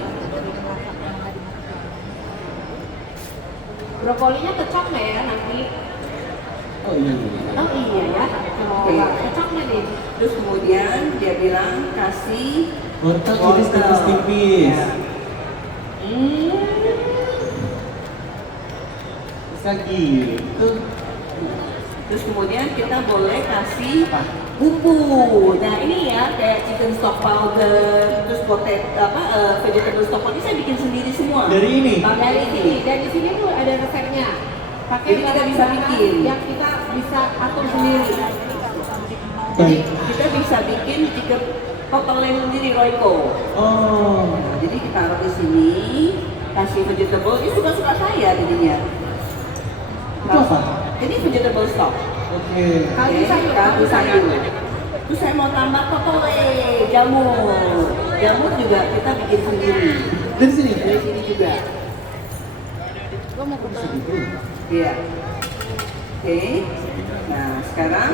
Brokolinya kecap nggak ya nanti? Oh iya. Oh iya ya. Oke. Kecap nggak nih? Terus kemudian dia bilang kasih Wortel wortel. iris tipis-tipis. Ya. Bisa gitu. Terus kemudian kita boleh kasih Apa? bumbu. Nah ini ya kayak chicken stock powder, terus vegetable stock powder. Ini saya bikin sendiri semua. Dari ini? Dari sini, dan di sini tuh ada resepnya. Pakai Jadi kita bisa bahan-bahan bikin. yang kita bisa atur sendiri. Jadi Baik. kita bisa bikin chicken totalnya sendiri Royco. Oh. Jadi kita taruh di sini, kasih vegetable. Ini suka-suka saya jadinya. Itu apa? Ini vegetable stock. Oke. Kaldu sayur, Kaldu sayur. Terus saya mau tambah totole, jamur. Jamur juga kita bikin sendiri. Dari sini. Dari sini juga. Iya. Oke. Nah sekarang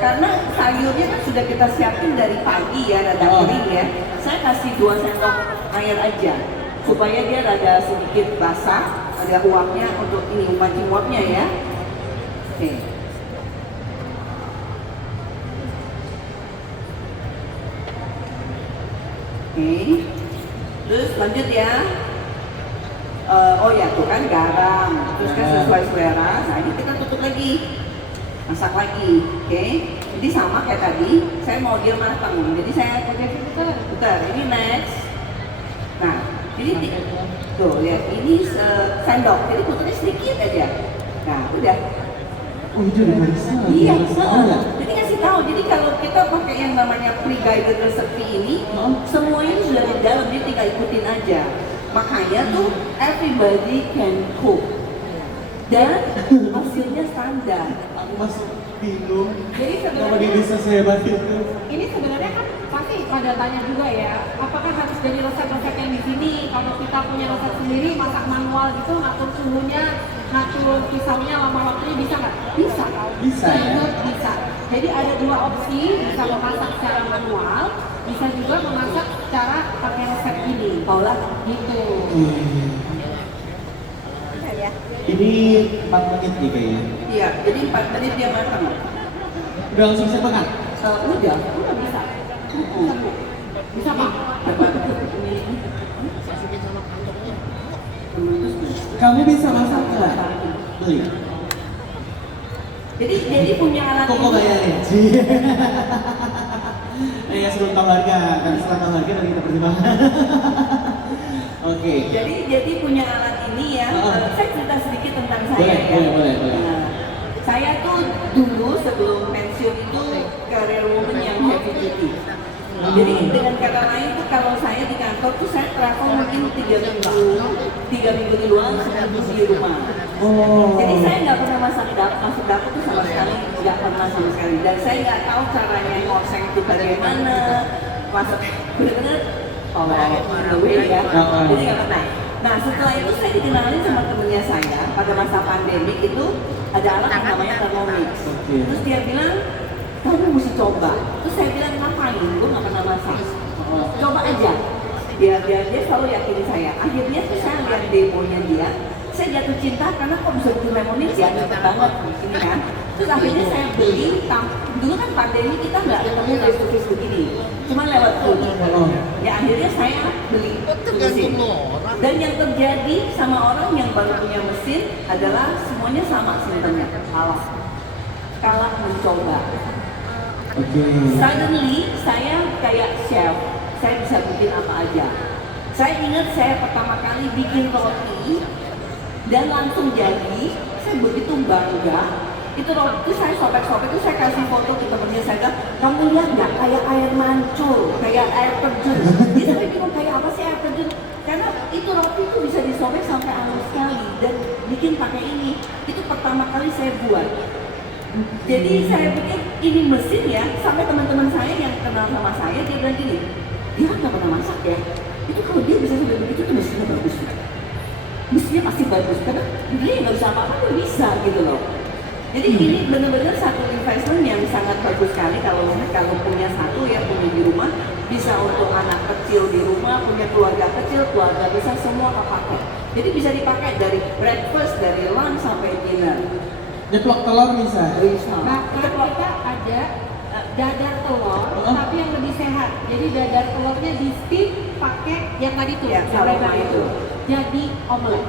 karena sayurnya kan sudah kita siapin dari pagi ya, rada Oh. kering ya. Saya kasih 2 sendok air aja supaya dia rada sedikit basah, ada uapnya untuk ini mancing uapnya ya. Oke. Oke. Terus lanjut ya. Oh ya tuh kan garam, terus kan sesuai selera. Nah ini kita tutup lagi, masak lagi, oke? Jadi sama kayak tadi, saya mau dia matang. Jadi saya putar, ini next. Nah, jadi tuh lihat ini sendok, jadi putarnya sedikit aja. Nah udah. Oh itu udah bisa. Iya, Oh, ya. jadi kasih tahu. Jadi kalau kita pakai yang namanya pre-guided recipe ini, semuanya sudah di dalam, dia tinggal ikutin aja. Makanya tuh everybody can cook dan hasilnya standar. Aku masih bingung. Jadi Kenapa dia sebenarnya bisa sehebat itu? ini sebenarnya kan pasti pada tanya juga ya, apakah harus dari resep-resep yang di sini? Kalau kita punya resep sendiri, masak manual gitu, ngatur suhunya, ngatur pisaunya, lama waktunya bisa nggak? Bisa. Bisa, ya? Bisa. Jadi ada 2 opsi, bisa memasak secara manual bisa juga memasak secara pakai resep ini. Paula, Gitu. Ini 4 menit nih kayaknya. iya, jadi 4 menit dia matang. Udah langsung bisa makan? Udah bisa. Bisa Pak? Kamu bisa masak nggak? Beli. Jadi punya alat Kok bayarin? Ya sebelum tahu harga, kan setelah tahu harga nanti kita pertimbangkan. Oke. Jadi punya alat ini ya. Saya cerita sedikit tentang saya ya. Boleh. Nah, saya tuh dulu sebelum pensiun itu career woman yang heavy duty. Jadi dengan kata lain tuh kalau saya di kantor tuh saya travel mungkin 3 minggu di luar, 1 minggu di rumah. Oh. Jadi saya nggak pernah masuk dapur tuh sama sekali, nggak pernah sama sekali. Dan saya nggak tahu caranya oseng itu bagaimana, masak benar-benar the way ya. Jadi nggak pernah. Nah setelah itu saya dikenalin sama temennya saya pada masa pandemik itu ada alat yang namanya Thermomix. Terus dia bilang kamu mesti coba. Terus saya bilang ngapain? Gue nggak pernah masak. Coba aja. Dia selalu yakini saya. Akhirnya saya lihat demonya dia. Saya jatuh cinta karena kok bisa bikin Thermomix ya, cepet banget ini kan. Terus akhirnya saya beli. Dulu kan pandemi kita nggak ketemu face to face begini. Cuma lewat Zoom. Ya akhirnya saya beli mesin. Dan yang terjadi sama orang yang baru punya mesin adalah semuanya sama simptomnya. Kalah mencoba. Suddenly saya kayak chef, saya bisa bikin apa aja. Saya ingat saya pertama kali bikin roti dan langsung jadi, saya begitu bangga. Itu roti itu saya sobek-sobek itu saya kasih foto ke temennya, saya bilang, kamu lihat nggak kayak air mancur, kayak air terjun. Dia sampai bingung kayak apa sih air terjun? Karena itu roti itu bisa disobek sampai halus sekali dan bikin pakai ini. Itu pertama kali saya buat. Jadi saya pikir ini mesin ya, sampai teman-teman saya yang kenal sama saya dia bilang gini, dia kan nggak pernah masak ya. Itu kalau dia bisa sampai begitu tuh mesinnya bagus. Mesinnya pasti bagus karena dia nggak bisa apa-apa dia bisa gitu loh. Jadi ini benar-benar satu investment yang sangat bagus sekali kalau punya satu ya, punya di rumah, bisa untuk anak kecil di rumah, punya keluarga kecil, keluarga besar semua kepakai. Jadi bisa dipakai dari breakfast, dari lunch sampai dinner. Nyeplok telur bisa? Bisa. Bahkan kita ada dadar telur, tapi yang lebih sehat. Jadi dadar telurnya di steam pakai yang tadi tuh, Ya, yang lebar itu. Jadi omelet.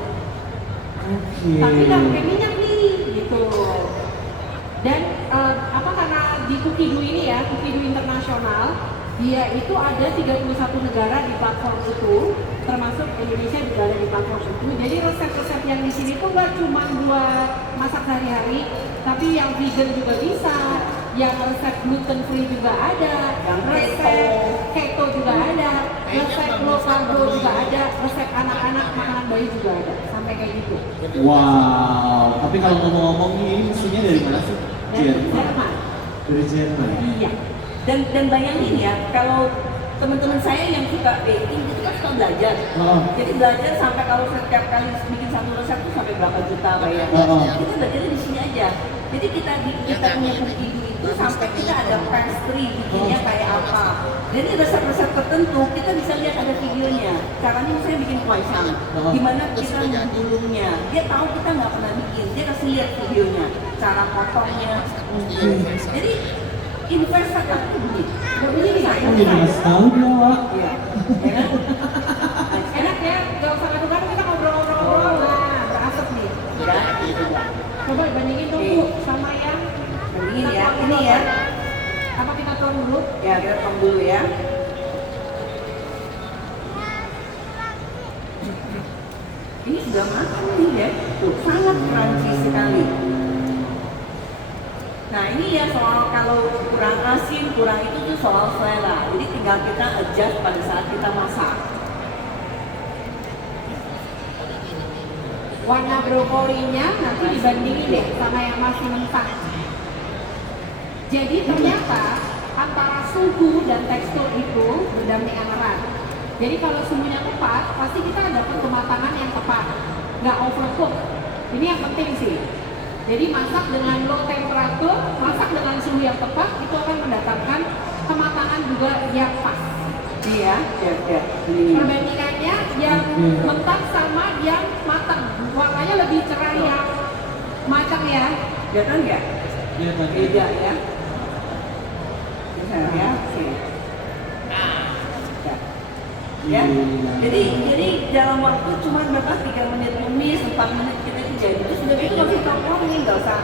Tapi nggak pakai minyak nih, gitu. Dan karena di Cookie Do ini ya, Cookie Do Internasional, dia itu ada 31 negara di platform itu, termasuk Indonesia juga ada di platform itu. Jadi resep-resep yang di sini tuh nggak cuma buat masak sehari-hari, tapi yang vegan juga bisa, yang resep gluten free juga ada, yang resep keto juga ada, resep low carbo juga ada, resep anak-anak makanan bayi juga ada, sampai kayak gitu. Wow, tapi kalau ngomong-ngomong ini mesinnya dari mana sih? Dari Jerman. Dari Jerman. Iya. Dan bayangin ya, kalau teman-teman saya yang suka baking itu kan suka belajar. Jadi belajar sampai kalau setiap kali bikin satu resep itu sampai berapa juta bayarnya. Kita belajarnya di sini aja. Jadi kita punya Cookie Do itu sampai kita ada pastry bikinnya kayak apa. Jadi resep-resep tertentu kita bisa lihat ada videonya. Caranya saya bikin croissant, gimana kita menggulungnya. Dia tahu kita nggak pernah bikin, dia kasih lihat videonya, cara potongnya. Jadi investasi aku begini. Begini saya. Mas tahu dia, Wak. Iya. Ya kan? Enak ya, gak usah kadang-kadang kita ngobrol-ngobrol, nah berasap nih. Ya, gitu ya. Coba bandingin dong Bu, sama yang Begini ya, ini ya. apa kita tuang dulu? Ya, kita potong dulu ya. Ini sudah matang nih ya. Tuh, sangat crunchy sekali. Nah ini ya soal kalau kurang asin, kurang itu tuh soal selera. Jadi tinggal kita adjust pada saat kita masak. Warna brokolinya nanti dibandingin deh sama yang masih mentah. Jadi ternyata antara suhu dan tekstur itu berdampingan erat. Jadi kalau suhunya tepat, pasti kita dapat kematangan yang tepat, nggak overcook. Ini yang penting sih. Jadi masak dengan low temperatur, masak dengan suhu yang tepat, itu akan mendatangkan kematangan juga yang pas. Iya, ya. Ini. Perbandingannya yang mentah sama yang matang. Warnanya lebih cerah yang matang ya. Kelihatan nggak? Iya tadi. Beda ya. Bisa ya. Oke. Ya. Jadi dalam waktu cuma berapa 3 menit tumis, 4 menit kita jadi. Terus udah gitu masih topong nih, nggak usah.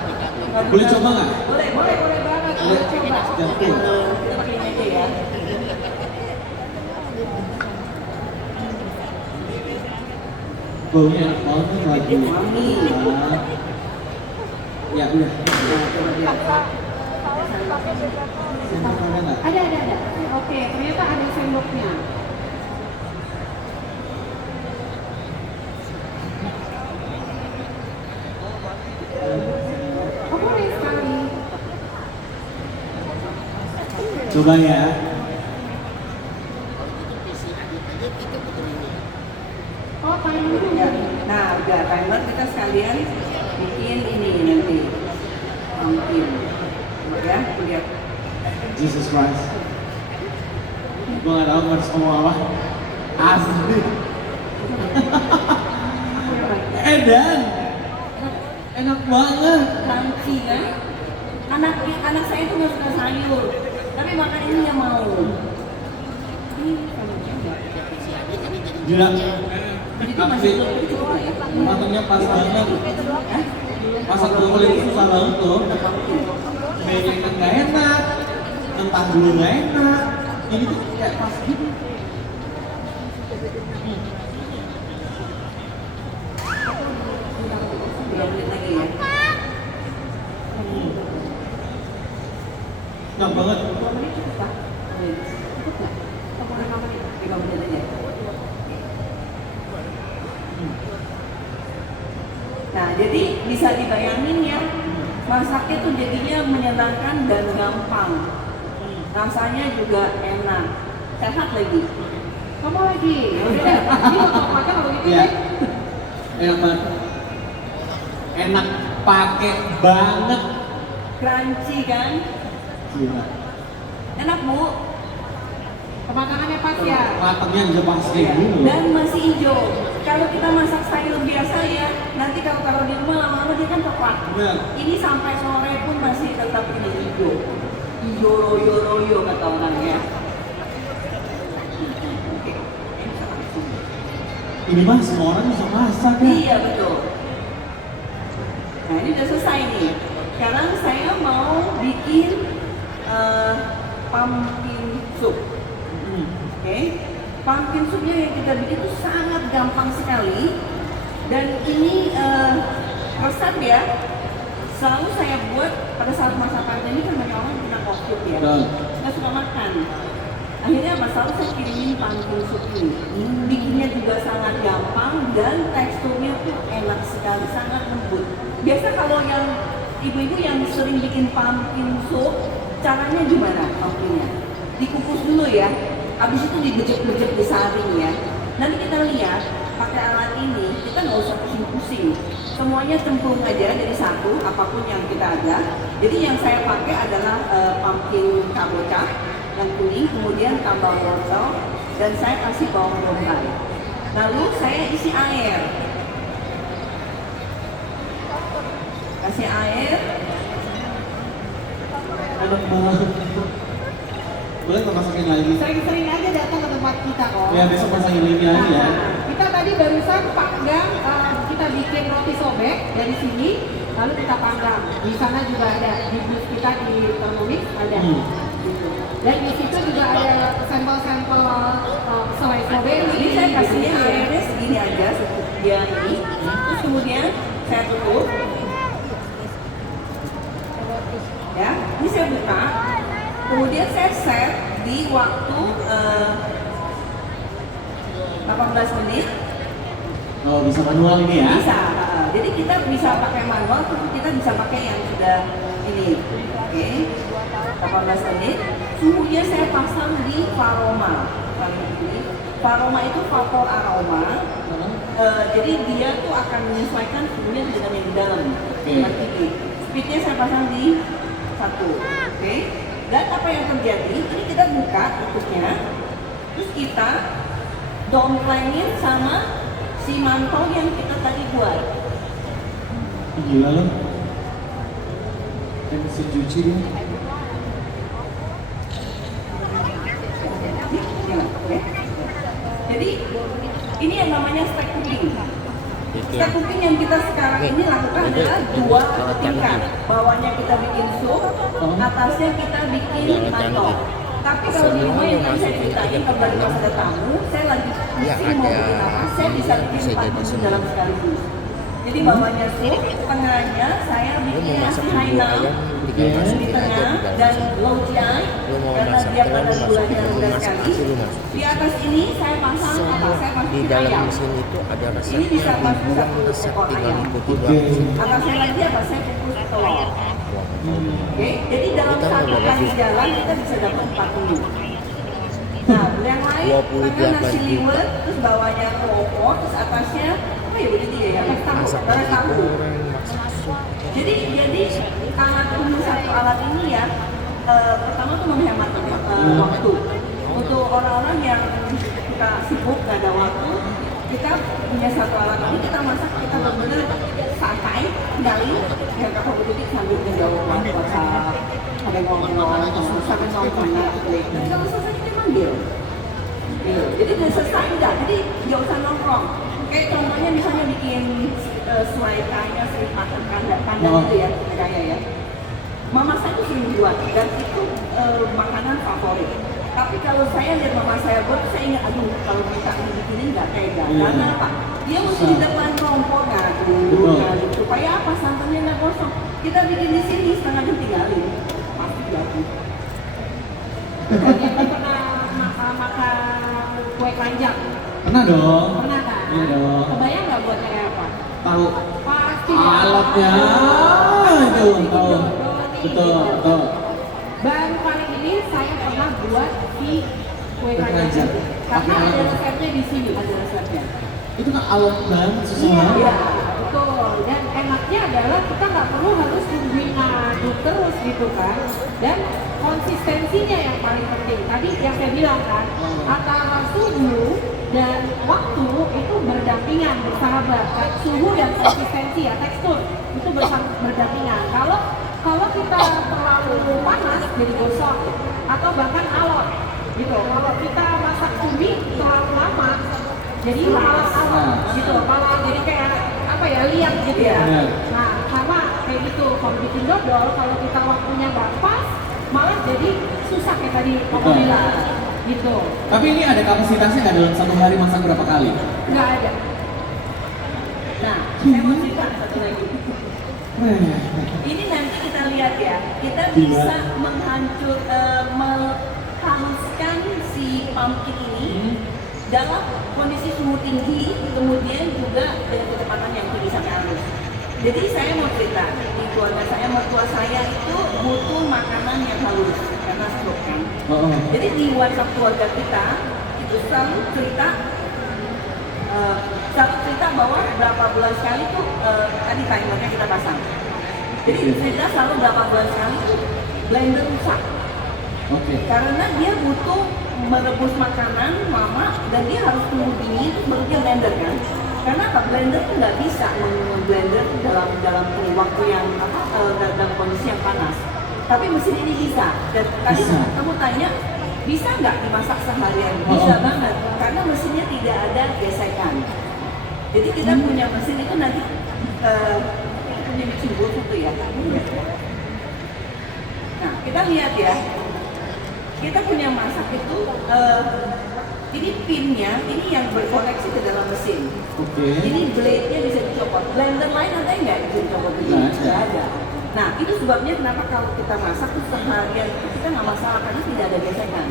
Boleh coba nggak? Boleh. Boleh banget. Boleh coba. Kita pakai ini aja ya. Baunya enak banget nih lagi. Wangi. Ya udah. Nah, coba lihat. Sendok ada nggak? Ada. Oke, ternyata ada sendoknya. Oh, boleh sekali. Coba ya. Oh, timer juga. Nah, udah timer kita sekalian bikin ini nanti. Pumpkin. Ya, lihat. Jesus Christ. Gue gak tau harus ngomong apa. Asli. Dan enak banget. Crunchy kan? Anak saya tuh nggak suka sayur, tapi makan ini yang mau. Gila. Itu masih belum cukup ya? Matangnya pas banget. Masak brokoli itu susah banget tuh. Banyaknya nggak enak, entah dulu nggak enak. Ini tuh kayak pas gitu. Belum menit lagi ya? Enak banget. 2 menit cukup Pak? Cukup nggak? Atau boleh 5 menit? 5 menit aja. Nah, jadi bisa dibayangin ya, masaknya tuh jadinya menyenangkan dan gampang. Rasanya juga enak, sehat lagi. Kamu lagi. Udah, ini mau makan kalau gitu Iya. deh. Enak banget. Enak pakai banget. Crunchy kan? Gila. Enak Bu. Kematangannya pas ya. Matangnya bisa pas kayak gini loh. Dan masih hijau. Kalau kita masak sayur biasa ya, nanti kalau taruh di rumah lama-lama dia kan coklat. Bener. Ini sampai sore pun masih tetap ini hijau. Hijau royo kata orang ya. Oke, ini bisa langsung. Ini mah semua orang bisa masak ya. Iya betul. Nah ini udah selesai nih. Sekarang saya mau bikin pumpkin soup. Oke, pumpkin soupnya yang kita bikin itu sangat gampang sekali. Dan ini resep ya, selalu saya buat pada saat masa pandemi kan banyak orang kena COVID ya, Betul. nggak suka makan. Akhirnya selalu saya kirimin pumpkin soup ini. Bikinnya juga sangat gampang dan teksturnya tuh enak sekali, sangat lembut. Biasa kalau yang ibu-ibu yang sering bikin pumpkin soup, caranya gimana pumpkinnya? Dikukus dulu ya, habis itu dibejek-bejek disaring ya. Nanti kita lihat pakai alat ini, kita nggak usah pusing-pusing. Semuanya cemplung aja dari satu, apapun yang kita ada. Jadi yang saya pakai adalah pumpkin kabocha yang kuning, kemudian tambah wortel, dan saya kasih bawang bombay. Lalu saya isi air. Kasih air. Enak banget. Boleh nggak masakin lagi? Sering-sering aja datang ke tempat kita kok. Ya besok masakin lagi aja ya. Kita tadi barusan panggang, kita bikin roti sobek dari sini, lalu kita panggang. Di sana juga ada, di booth kita di Thermomix ada. Dan di situ juga ada sampel-sampel selai strawberry. Ini saya kasihnya airnya segini aja, sekian ini. Terus kemudian saya tutup. Ya, ini saya buka. Kemudian saya set di waktu 18 menit. Oh bisa manual ini ya? Bisa. Jadi kita bisa pakai manual, tapi kita bisa pakai yang sudah ini. Oke. 18 menit. Suhunya saya pasang di Varoma. Varoma itu vapor aroma. Jadi dia tuh akan menyesuaikan suhunya dengan yang di dalam. Oke. Speednya saya pasang di 1. Oke. Dan apa yang terjadi? Ini kita buka tutupnya. Terus kita domplengin sama si mantau yang kita tadi buat. Gila loh. Kayak mesin cuci dia. Jadi ini yang namanya stack cooking. Stack cooking yang kita sekarang ini lakukan adalah dua tingkat. Bawahnya kita bikin sup, atasnya kita bikin mantau. Tapi kalau di rumah yang tadi saya ceritain kalau dari pas ada tamu, saya lagi pusing mau bikin apa, saya bisa bikin 4 menu dalam sekaligus. Jadi bawahnya sup, tengahnya saya bikin nasi Hainal di tengah dan lojai karena dia pada gulanya rendah sekali. Di atas ini saya pasang apa? Saya pasang Di dalam ayam. mesin itu ada resep. Ini bisa pasang Dibilang satu resep ekor tinggal ayam. ikuti doang mesin. Atasnya lagi apa? Saya kukus telur. Oke, jadi dalam satu kali jalan kita bisa dapat 4 menu. Nah, yang lain 28 tengah nasi juta. liwet, terus bawahnya opor, terus atasnya apa ya begitu ya? Yang Masak tahu, nasi tahu. goreng, masak sup. Jadi alat ini satu alat ini ya pertama tuh menghemat waktu untuk orang-orang yang kita sibuk gak ada waktu, kita punya satu alat ini, kita masak, kita benar-benar santai gali yang kakak berdiri sambil menjawab WhatsApp, ada ngomong sampai nonton Netflix, dan kalau selesai kita manggil gitu. Jadi udah selesai udah, jadi gak usah nongkrong. Kayak contohnya misalnya bikin selai kaya, selai makan kandang gitu ya, kaya ya. Mama saya tuh sering buat dan itu makanan favorit. Tapi kalau saya lihat mama saya buat, saya ingat aduh kalau kita bikinin nggak tega. Karena apa? Dia mesti di depan kompor ngaduk, supaya apa santannya nggak gosong. Kita bikin di sini setengah jam tinggalin, pasti jadi. Yang pernah makan kue keranjang? Pernah dong. Pernah kan? Iya dong. Kebayang nggak buatnya kayak apa? Tahu Pasti alatnya itu tahu. Betul. Baru kali ini saya pernah buat di kue Kue keranjang. keranjang. Karena Pakai ada apa? resepnya di sini, ada resepnya. Itu kan alat banget susah Iya, banget. betul. Dan enaknya adalah kita nggak perlu harus nungguin ngaduk terus gitu kan. Dan konsistensinya yang paling penting. Tadi yang saya bilang kan, antara suhu dan waktu itu berdampingan, bersahabat. Kan? Suhu dan konsistensi ya, tekstur itu berdampingan. Kalau kita terlalu panas jadi gosong atau bahkan alot gitu. Kalau kita masak cumi terlalu lama jadi malah alot gitu, malah jadi kayak apa ya, liat gitu ya. Iya. Nah sama kayak gitu, kalau bikin dodol kalau kita waktunya nggak pas malah jadi susah kayak tadi kamu Betul. bilang gitu. Tapi ini ada kapasitasnya nggak dalam satu hari masak berapa kali? Nggak ada. Nah, saya mau cerita satu lagi. Eh, Ini nanti kita lihat ya, kita Iya. bisa menghanuskan si pumpkin ini dalam kondisi suhu tinggi, kemudian juga dengan kecepatan yang tinggi sampai halus. Jadi saya mau cerita, di keluarga saya, mertua saya itu butuh makanan yang halus karena stroke kan. Jadi di WhatsApp keluarga kita itu selalu cerita bahwa berapa bulan sekali tuh tadi timernya kita pasang. Jadi cerita selalu berapa bulan sekali tuh blender rusak. Oke. Karena dia butuh merebus makanan mama dan dia harus tunggu dingin terus baru dia blender kan. Karena apa? Blender tuh nggak bisa blender dalam waktu yang dalam kondisi yang panas. Tapi mesin ini bisa. Dan tadi Bisa. kamu tanya bisa nggak dimasak seharian? Bisa banget. Karena mesinnya tidak ada gesekan. Jadi kita punya mesin itu nanti punya mixing bowl itu ya. Nah kita lihat ya. Kita punya masak itu, ini pinnya, ini yang berkoneksi ke dalam mesin. Oke. Ini blade-nya bisa dicopot. Blender lain ada nggak yang bisa dicopot begini? Nggak ada. Nggak ada. Nah itu sebabnya kenapa kalau kita masak itu seharian itu kita nggak masalah karena tidak ada gesekan.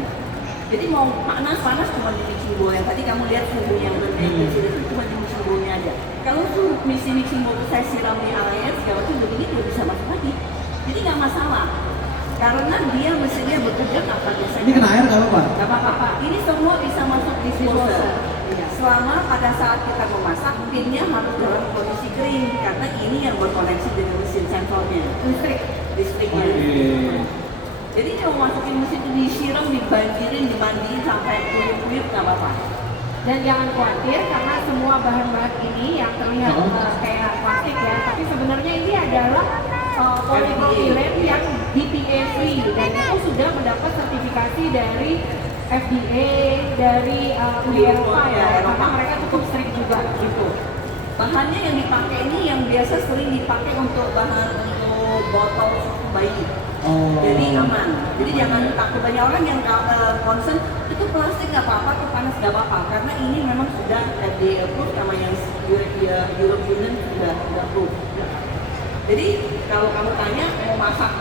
Jadi mau panas cuma di mixing bowl yang tadi kamu lihat suhu yang berdeteksi itu cuma di mixing bowl-nya aja. Kalau tuh mixing bowl itu saya siram di air segala macam begini dia bisa masuk lagi. Jadi nggak masalah. Karena dia mesinnya bekerja tanpa gesekan. Ini kena air nggak apa-apa? Gak apa-apa. Ini semua bisa masuk di disposer. Selama pada saat kita memasak, pinnya harus dalam kondisi kering karena ini yang berkoneksi dengan mesin sensornya, listriknya. Oke. Jadi kalau masukin mesin itu disiram, dibanjirin, dimandiin sampai kuyup-kuyup Dan jangan khawatir karena semua bahan-bahan ini yang terlihat kayak plastik ya, tapi sebenarnya ini adalah polypropylen yang BPA free dan itu sudah mendapat sertifikasi dari FDA, dari Uni Eropa ya, karena mereka cukup strict juga gitu. Bahannya yang dipakai ini yang biasa sering dipakai untuk bahan untuk botol susu bayi. Oh. Jadi aman. Jadi jangan takut, banyak orang yang concern itu plastik nggak apa-apa, itu panas nggak apa-apa. Karena ini memang sudah FDA approved sama yang European sudah approved. Jadi kalau kamu tanya mau masak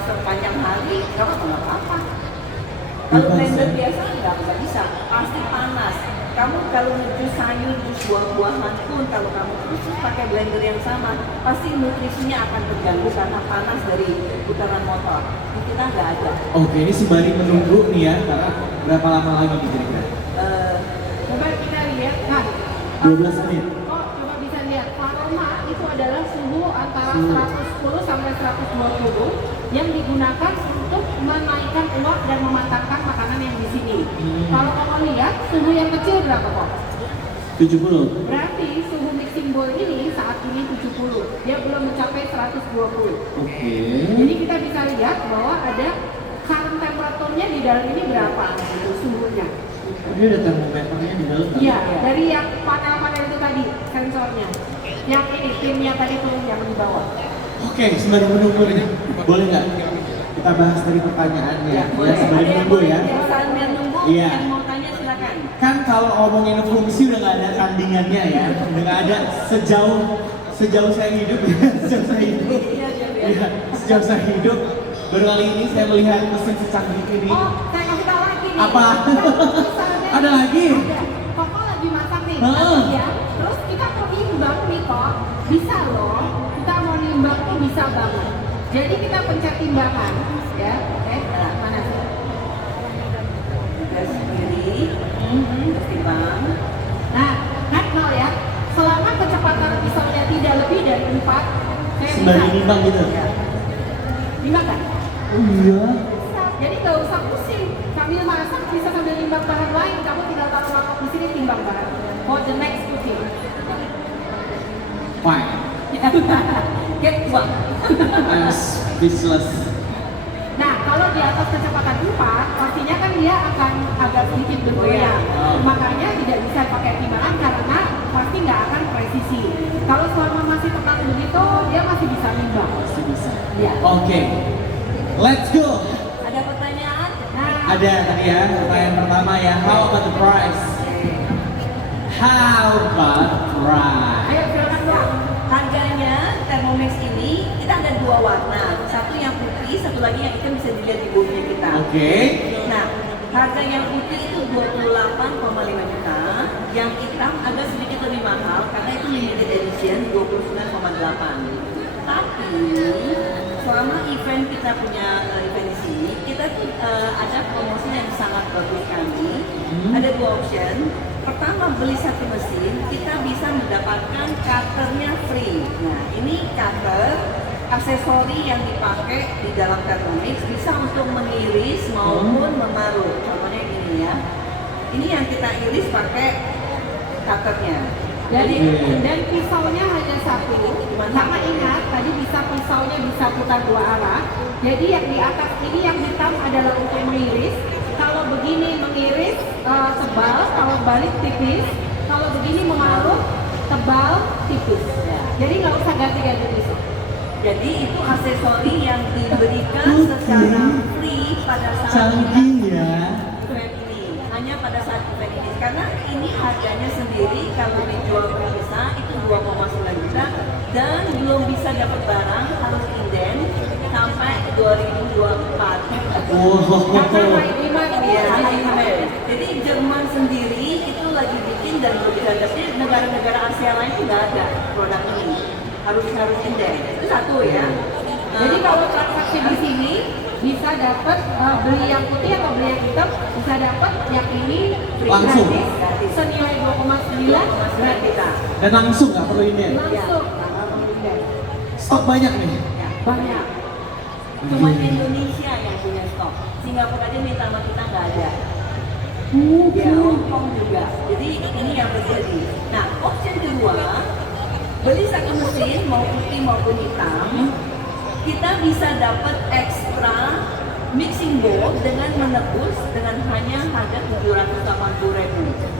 sepanjang hari, nggak apa-apa. Kalau blender biasa nggak bisa, pasti panas. Kamu kalau jus sayur, jus buah-buahan pun kalau kamu terus pakai blender yang sama, pasti nutrisinya akan terganggu karena panas dari putaran motor. Di kita nggak ada. Oke, ini sembari menunggu nih ya, karena berapa lama lagi nih kira-kira? Coba kita lihat, nah 12 menit. oh coba bisa lihat, aroma itu adalah suhu antara 110 sampai 120 yang digunakan untuk menaikkan uap dan mematangkan makanan yang di sini. Kalau kamu lihat suhu yang kecil berapa kok? 70. Berarti suhu mixing bowl ini saat ini 70, dia belum mencapai 120. Oke. Jadi kita bisa lihat bahwa ada current temperaturnya di dalam ini berapa gitu, suhunya. Oh, dia ada termometernya di dalam. Iya, dari yang panel-panel itu tadi sensornya. Yang ini timnya tadi tuh yang di bawah. Oke, sembari menunggu nih, boleh nggak kita bahas dari pertanyaannya? Ya, boleh. Sembari Ada yang menunggu ya. sambil nunggu, Iya. yang mau tanya silakan. Kan kalau ngomongin fungsi udah nggak ada tandingannya ya, udah nggak ada sejauh saya hidup, sejauh saya hidup, ya, sejauh saya hidup, baru kali ini saya melihat mesin secanggih ini. Oh, saya kasih tahu lagi nih. Apa? Misalnya- Ada lagi? Ada. Koko lagi masak nih, Heeh. ya. Terus kita mau nimbang nih kok, bisa loh. Kita mau nimbang tuh bisa banget. Jadi kita pencet timbangan, ya. Oke, mana sih? Gas sendiri, gas timbang. Nah, kan nol ya. Selama kecepatan pisaunya tidak lebih dari 4, saya Sembari bisa. nimbang gitu. Nimbang kan? Oh iya. Bisa. Jadi nggak usah pusing. Sambil masak bisa sambil nimbang bahan lain. Kamu tinggal taruh mangkok di sini timbang bahan. For the next cooking. Fine. Get uang. I'm speechless. Nah, kalau di atas kecepatan 4, pastinya kan dia akan agak sedikit bergoyang. Oh. Makanya tidak bisa pakai timbangan karena pasti nggak akan presisi. Kalau selama masih tepat begitu, dia masih bisa nimbang. Masih bisa. Ya. Oke, let's go. Ada pertanyaan? Nah, Ada tadi ya, pertanyaan pertama ya. How about the price? How about price? ayo silakan Dok. Harganya Thermomix ini kita ada dua warna, satu yang putih, satu lagi yang hitam bisa dilihat di boothnya kita. Oke. Nah, harga yang putih itu 28,5 juta, yang hitam agak sedikit lebih mahal karena itu limited edition 29,8. Tapi selama event kita punya event di sini, kita tuh ada promosi yang sangat bagus kami. Ada dua option. Pertama, beli satu mesin, kita bisa mendapatkan cutternya free. Nah, ini cutter aksesori yang dipakai di dalam Thermomix bisa untuk mengiris maupun memarut. Contohnya gini ya. Ini yang kita iris pakai cutternya. Jadi Oke. dan pisaunya hanya satu. Karena ingat tadi bisa pisaunya bisa putar dua arah. Jadi yang di atas ini yang hitam adalah untuk mengiris. Kalau begini mengiris tebal, kalau balik tipis. Kalau begini memarut tebal tipis. Jadi nggak usah ganti-ganti pisau. Jadi itu aksesori yang diberikan secara free pada saat Canggih ya. event ini. Hanya pada saat event ini. Karena ini harganya sendiri kalau dijual terpisah itu 2,9 juta dan belum bisa dapat barang, harus inden sampai 2024. Karena high demand Iya, ya. high demand. Jadi Jerman sendiri itu lagi bikin dan belum bisa dapat. Negara-negara Asia lain itu nggak ada produk ini. Harus inden. Itu satu ya. Jadi kalau transaksi di sini bisa dapat beli yang putih atau beli yang hitam bisa dapat yang ini Langsung. gratis senilai 2,9 gratis Dan langsung nggak perlu ini. langsung Stok banyak nih. Ya. banyak. Cuma Indonesia yang punya stok. Singapura aja minta sama kita nggak ada. Ya, Hongkong juga. Jadi ini yang terjadi. Nah, option kedua, beli satu mesin mau putih maupun hitam, kita bisa dapat ekstra mixing bowl dengan menebus dengan hanya harga 780.000.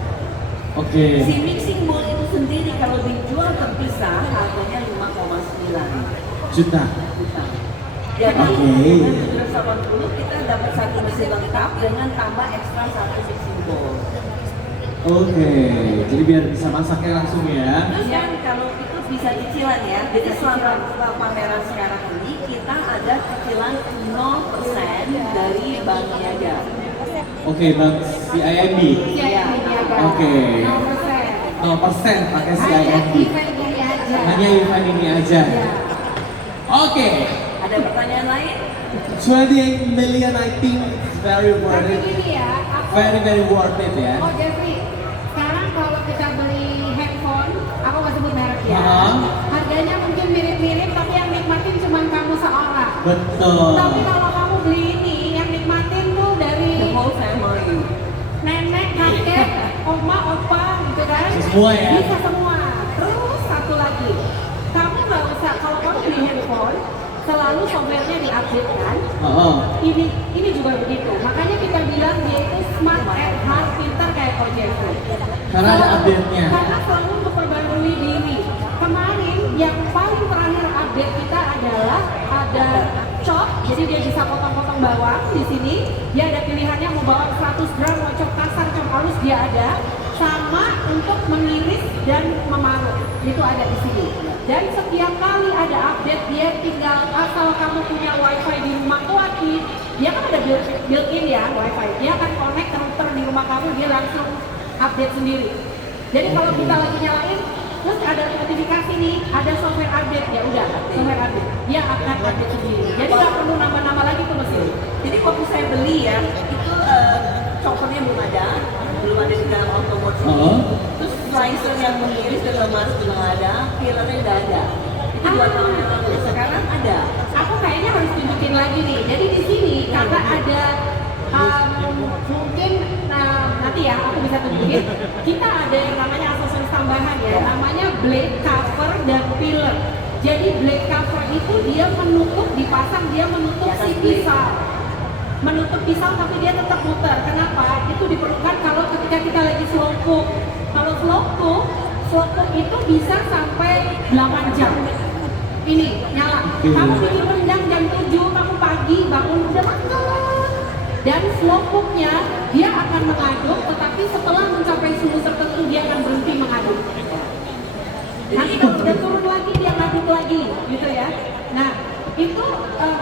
Oke. Si mixing bowl itu sendiri kalau dijual terpisah harganya 5,9 Juta. juta. Jadi Oke. dengan 780 kita dapat satu mesin lengkap dengan tambah ekstra satu mixing bowl. Oke, jadi biar bisa masaknya langsung ya. Terus kan kalau itu bisa cicilan ya. Jadi selama pameran sekarang ini kita ada cicilan 0% dari Bank Niaga. Oke, Bang CIMB. Iya, Oke. 0%. 0% pakai Hanya CIMB. event ini aja. Hanya event ini aja. Ya. Oke. Ada pertanyaan lain? 28 million I think it's very worth Tapi it. gini ya, aku Very worth it ya. Oh Jeffrey, sekarang kalau kita beli handphone, aku nggak sebut merek ya, harganya mungkin mirip-mirip, tapi yang nikmatin cuma kamu seorang. Betul. Tapi kalau kamu beli ini, yang nikmatin tuh dari The whole family. nenek, kakek, oma, opa, gitu kan? Semua ya? Bisa semua. Terus satu lagi, kamu nggak usah, kalau kamu beli handphone, selalu softwarenya diupdate kan? Ini juga begitu. Makanya kita bilang dia itu smart and hard, pintar kayak Kojeko. Karena ada update-nya. Karena selalu memperbarui diri. Kemarin yang paling terakhir update kita adalah ada chop, jadi dia bisa potong-potong bawang di sini. Dia ada pilihannya mau bawang 100 gram, mau chop kasar, chop halus dia ada. Sama untuk mengiris dan memarut itu ada di sini. Dan setiap kali ada update dia tinggal asal kamu punya wifi di rumah kuatin, dia kan ada built-in ya wifi. Dia akan connect router di rumah kamu, dia langsung update sendiri. Jadi kalau kita lagi nyalain, terus ada notifikasi nih, ada software update, ya udah software update, dia akan update sendiri. Jadi nggak perlu nama-nama lagi tuh mesin. Jadi waktu saya beli ya, itu choppernya belum ada di dalam otomotif ini. Terus slicer yang mengiris dan memarut juga nggak ada, peelernya udah ada. Itu 2 tahun yang lalu. Sekarang ada. Aku kayaknya harus tunjukin lagi nih. Jadi di sini karena ada mungkin nanti ya aku bisa tunjukin. Kita ada yang namanya aksesoris tambahan ya, namanya blade cover dan peeler. Jadi blade cover itu dia menutup, dipasang dia menutup si pisau. Menutup pisau tapi dia tetap muter. Kenapa? Itu diperlukan kalau ketika kita lagi slow cook. Kalau slow cook itu bisa sampai 8 jam. Ini nyala. Kamu bikin rendang jam 7, kamu pagi bangun udah makan. Dan slow cooknya dia akan mengaduk, tetapi setelah mencapai suhu tertentu dia akan berhenti mengaduk. Nanti kalau udah turun lagi dia ngaduk lagi, gitu ya. Nah, itu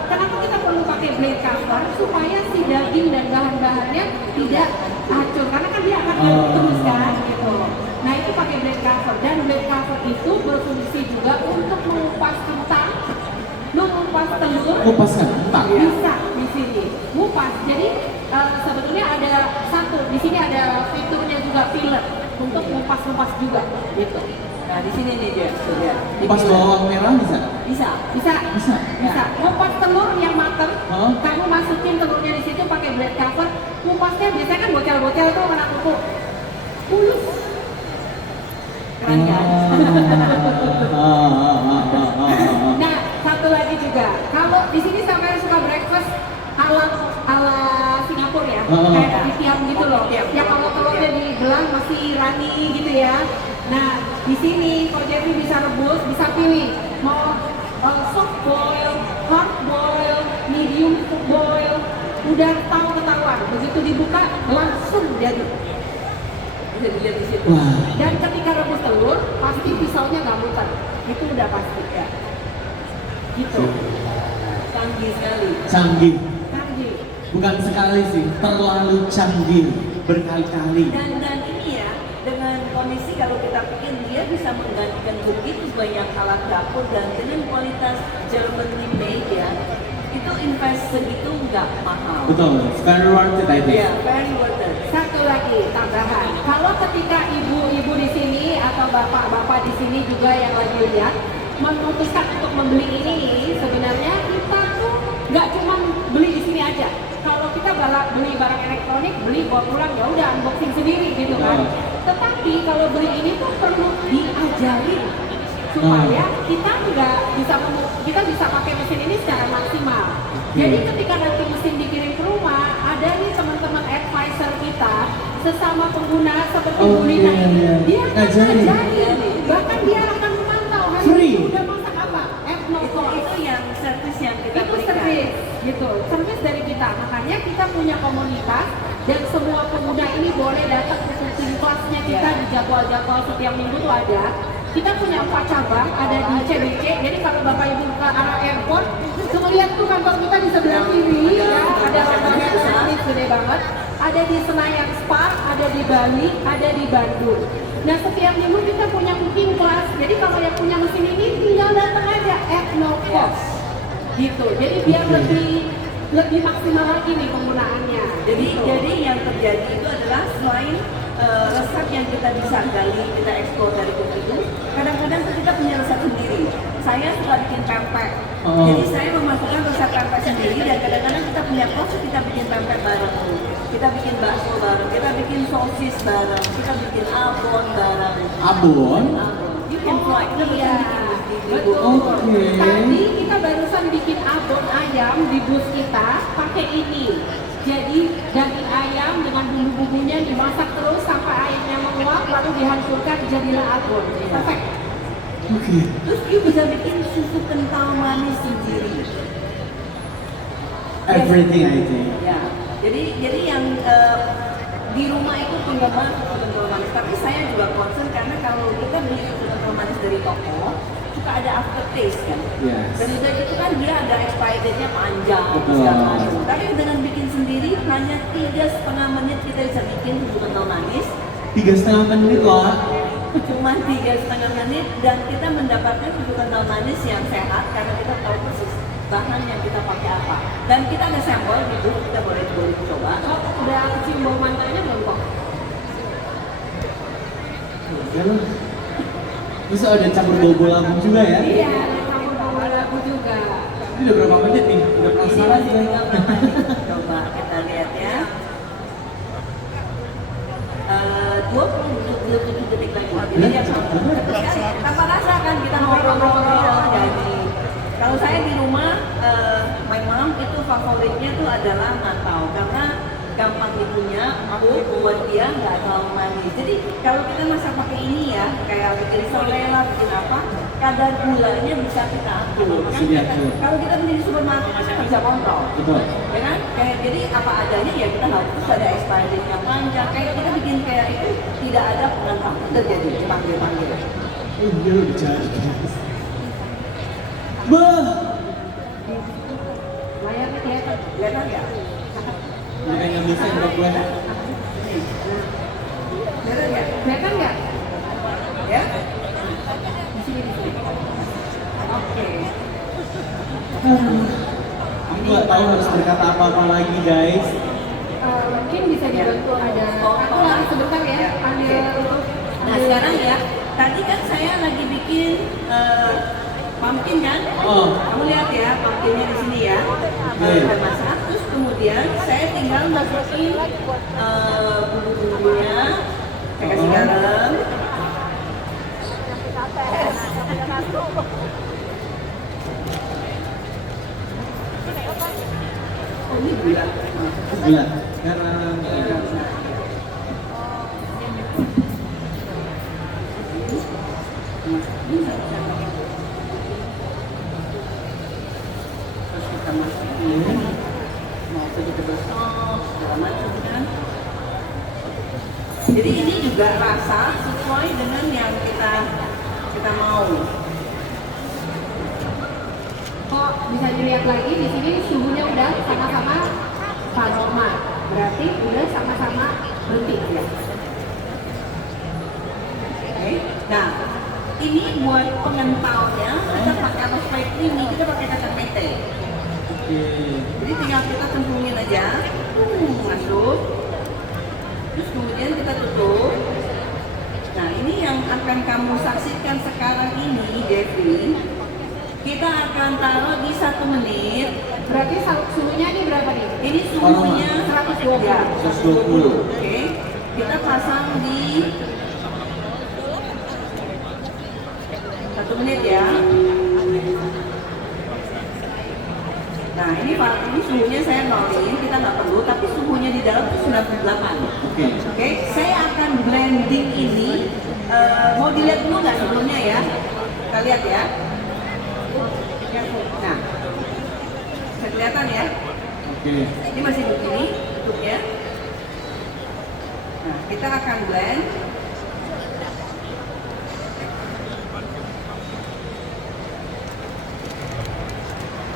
kenapa kita perlu pakai blade cover supaya si daging dan bahan-bahannya tidak hancur karena kan dia akan ngaduk terus kan gitu. Nah itu pakai blade cover dan blade cover itu berfungsi juga untuk mengupas kentang, mengupas telur, Kupas kentang. bisa di sini ngupas. Jadi sebetulnya ada satu di sini ada fiturnya juga peeler untuk ngupas-ngupas juga gitu. Nah di sini nih dia, tuh lihat. Kupas bawang merah bisa? Bisa. Bisa. Ngupas telur yang matang, kamu masukin telurnya di situ pakai blade cover. Ngupasnya biasanya kan bocel-bocel tuh kena kuku. Mulus. Keren kan? Nah, satu lagi juga. Kalau di sini sampai suka breakfast ala Singapura ya, kayak di tiap gitu loh. Ya kalau telurnya dibelah masih runny gitu ya. Nah, di sini kalau Jeffrey bisa rebus, bisa pilih mau soft boil, hard boil, medium boil, udah tahu ketahuan. Begitu dibuka langsung jadi. Bisa dilihat di situ. Dan ketika rebus telur, pasti pisaunya nggak muter. Itu udah pasti ya. Gitu. Canggih sekali. Canggih. Canggih. Bukan sekali sih, terlalu canggih. Berkali-kali. Dan ini ya, dengan kondisi kalau kita pikir dia bisa menggantikan begitu banyak alat dapur dan dengan kualitas Germany made ya, itu invest segitu nggak mahal. Betul, it's very worth it I think. Iya, very worth it. Satu lagi tambahan, kalau ketika ibu-ibu di sini atau bapak-bapak di sini juga yang lagi lihat memutuskan untuk membeli ini, sebenarnya kita tuh nggak cuma beli di sini aja. Kalau kita beli barang elektronik, beli bawa pulang ya udah unboxing sendiri gitu kan. Tetapi kalau beli ini tuh perlu diajarin supaya kita bisa pakai mesin ini secara maksimal. Jadi ketika nanti mesin dikirim ke rumah, ada nih teman-teman advisor kita sesama pengguna seperti Bu Lina ini, dia akan ngajarin, bahkan dia akan memantau hari ini udah masak apa, no cost. Itu yang service yang kita Itu berikan. service, gitu, service dari kita. Makanya kita punya komunitas dan semua pengguna ini boleh datang ke cooking class-nya kita di jadwal-jadwal setiap minggu tuh ada. Kita punya 4 cabang, ada di CBC, jadi kalau Bapak Ibu ke arah airport, cuma lihat tuh kantor kita di sebelah kiri, ya, ada lapangan gede banget, ada di Senayan Spa, ada di Bali, ada di Bandung. Nah setiap minggu kita punya cooking class, jadi kalau yang punya mesin ini tinggal datang aja at no cost, gitu. Jadi biar lebih maksimal lagi nih penggunaannya. Jadi yang terjadi itu adalah selain resep yang kita bisa gali, kita eksplor dari kopi itu, kadang-kadang tuh kita punya resep sendiri. Saya suka bikin pempek, jadi saya memasukkan resep pempek sendiri dan kadang-kadang kita punya proses, kita bikin pempek bareng, kita bikin bakso bareng, kita bikin sosis bareng, kita bikin abon bareng. Abon? You can try, kita bisa bikin Betul. Oke. Tadi kita barusan bikin abon ayam di bus kita pakai ini. Jadi daging ayam dengan bumbu-bumbunya dimasak terus sampai airnya menguap lalu dihancurkan jadilah abon. Perfect. Oke. Terus you bisa bikin susu kental manis sendiri. Everything I think. Ya, jadi yang di rumah itu penggemar susu kental manis. Tapi saya juga concern karena kalau kita beli susu kental manis dari toko, suka ada aftertaste kan. Yes. Dan udah itu kan dia ada expiry date-nya panjang, Betul. segala macam. Tapi dengan bikin sendiri hanya 3,5 menit kita bisa bikin susu kental manis. 3,5 menit loh. Cuma 3,5 menit dan kita mendapatkan susu kental manis yang sehat karena kita tahu persis bahan yang kita pakai apa. Dan kita ada sampel gitu, kita boleh coba. Oh, udah kecium bau mantanya belum kok? Ya loh. Bisa ada campur bobo lambung juga ya? Iya, ada campur bau labu juga. Ini udah berapa menit nih? Udah Ini penasaran masih gue. tinggal berapa nih? Coba kita lihat ya. 27 detik lagi. Jadi ya tanpa rasa kan kita ngobrol-ngobrol jadi. Kalau saya di rumah, my mom itu favoritnya tuh adalah mantau karena gampang dipunya, aku buat dia nggak terlalu manis. Jadi kalau kita masak pakai ini ya, kayak bikin solela, bikin apa, kadar gulanya bisa kita atur. Kan kalau kita beli di supermarket kita nggak bisa kontrol. Betul. Ya kan? Kayak jadi apa adanya ya kita nggak terus ada expiry date-nya panjang. Kayak kita bikin kayak itu tidak ada penentang terjadi panggil-panggil. Oh iya lo dicari. Bah. Layarnya kelihatan. Kelihatan ya? Bukan yang bisa buat gue. Kelihatan ya? Kelihatan nggak? Ya? Di sini, di sini. Oke. Aku nggak tahu harus berkata apa-apa lagi guys. Mungkin bisa dibantu ada. Aku lagi sebentar ya, ambil untuk. Nah sekarang ya, tadi kan saya lagi bikin pumpkin kan? Oh. Kamu lihat ya, pumpkinnya di sini ya. Kita masak, terus kemudian saya tinggal masukin bumbu-bumbunya, saya kasih garam. Oh ini gula. Gula. Garam. Terus kita masukin, mau begitu besar, segala macam kan. Jadi ini juga rasa sesuai dengan yang kita mau. Kok bisa dilihat lagi di sini suhunya udah sama-sama normal. Berarti udah sama-sama berhenti ya. Oke. Nah, ini buat pengentalnya kita pakai apa supaya creamy, kita pakai kacang mete. Oke. Jadi tinggal kita cemplungin aja, masuk. Terus kemudian kita tutup. Nah ini yang akan kamu saksikan sekarang ini, Jeffrey. Kita akan taruh di 1 menit Berarti suhunya ini berapa nih? Ini suhunya 120. ya, 120. Oke. Kita pasang di 1 menit ya. Nah ini Pak, ini suhunya saya nolin, kita nggak perlu, tapi suhunya di dalam itu 98. Oke. Oke, saya akan blending ini. Mau dilihat dulu nggak sebelumnya ya? Kita lihat ya. Nah, bisa kelihatan ya? Oke. Ini masih begini bentuknya. Nah, kita akan blend.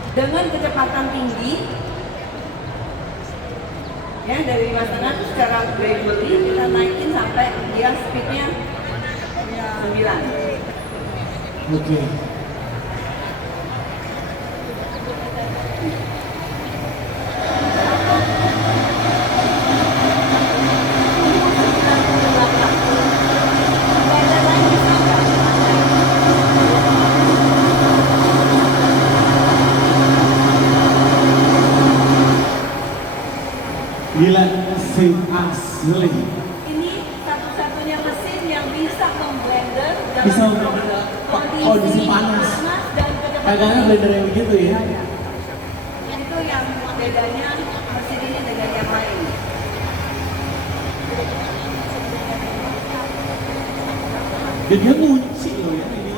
Dengan kecepatan tinggi, ya dari 5,5 itu secara gradually kita naikin sampai dia speednya 9. Oke. Gila, mesin asli. Ini satu-satunya mesin yang bisa memblender Bisa dalam kondisi panas. dan kecepatan Kadang-kadang blender yang begitu ya. itu yang bedanya mesin ini dengan yang lain. Dan dia kunci loh ya ini.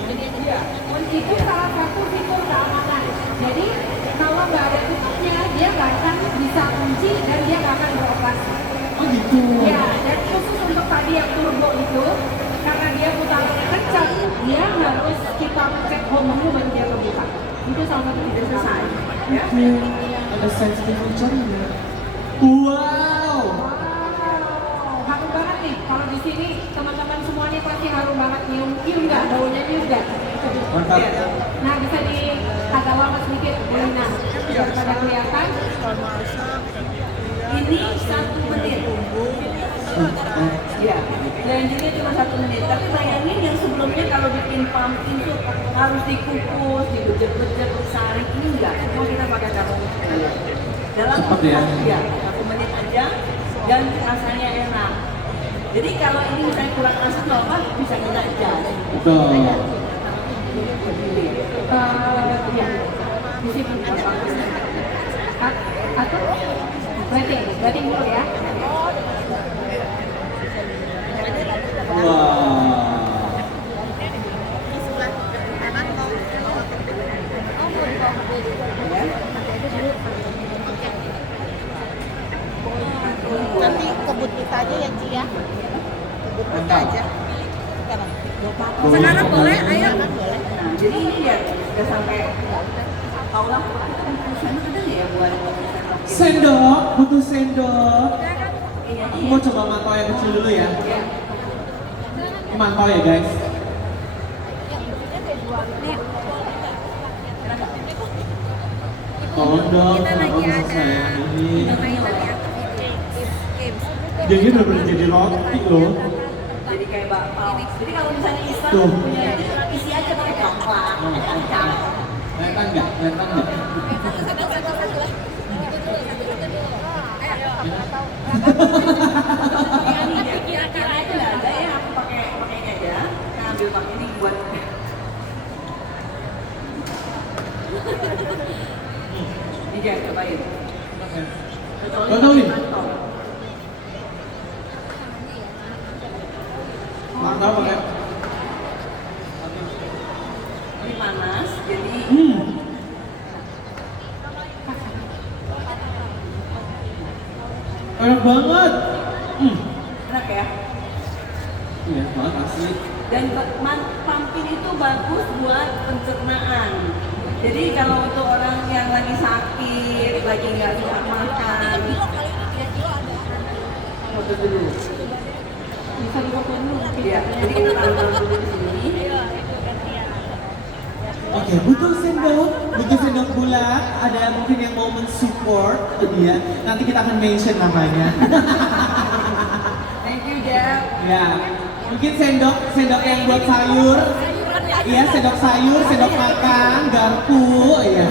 Itu salah satu fitur keamanan. Jadi kalau nggak ada tutupnya, dia nggak akan bisa kunci dan dia nggak akan beroperasi. Oh gitu. Ya, dan khusus untuk tadi yang turbo itu, karena dia putarannya kencang, dia harus kita cek home dulu baru dia kebuka. Itu salah satu fitur Selesai. keamanan. Ya. Oke. Ada sensitive feature-nya. Wow. Harum banget nih. Kalau di sini teman-teman semuanya pasti harum banget, nyium nggak, baunya nyium nggak? Mantap. Nah bisa di agak lama sedikit, nah biar pada kelihatan. Ini 1 menit. Ya, blendingnya cuma 1 menit. Tapi bayangin yang sebelumnya kalau bikin pumpkin tuh harus dikukus, dibejek-bejek, disaring. Ini enggak, semua kita pakai Thermomix. Dalam Cepet ya? 1 menit aja dan rasanya enak. Jadi kalau ini misalnya kurang asam atau apa, bisa kita adjust. Betul. Ya, di sini atau rating dulu ya. Wow. Nanti kebut kita aja ya Ci ya. Kebut kita Mantap. aja. Sekarang. Sekarang boleh, ayo. Nah, jadi ini ya udah sampai Paula, sana ada nggak ya buat Sendok, butuh sendok. ini aja Aku ya? mau coba mantau yang kecil dulu ya. Ya. Ini mantau ya guys. Tolong dong, kenapa bisa saya ini? Jadi benar-benar jadi roti loh. Jadi kayak bakpao. Jadi kalau misalnya Islam Tuh. punya ini, isi aja pakai coklat, kacang. Kelihatan nggak? Kelihatan nggak? Kira-kira itu nggak ada ya, aku pakainya aja. Nah, ambil pakai ini buat. Ini jangan cobain. Tontonin. Mantap pakai. Ini panas, jadi Enak banget. enak ya. Iya banget asli. Dan pumpkin itu bagus buat pencernaan. Jadi kalau untuk orang yang lagi sakit, lagi nggak bisa makan, foto dulu. Bisa difoto dulu. Ya, jadi kita taruh dulu di sini. Oke, butuh sendok bulat. Ada mungkin yang mau mensupport dia. Nanti kita akan mention namanya. Thank you, Jeff. Ya, mungkin sendok yang buat sayur. Iya, sendok sayur, sendok makan, garpu. Iya.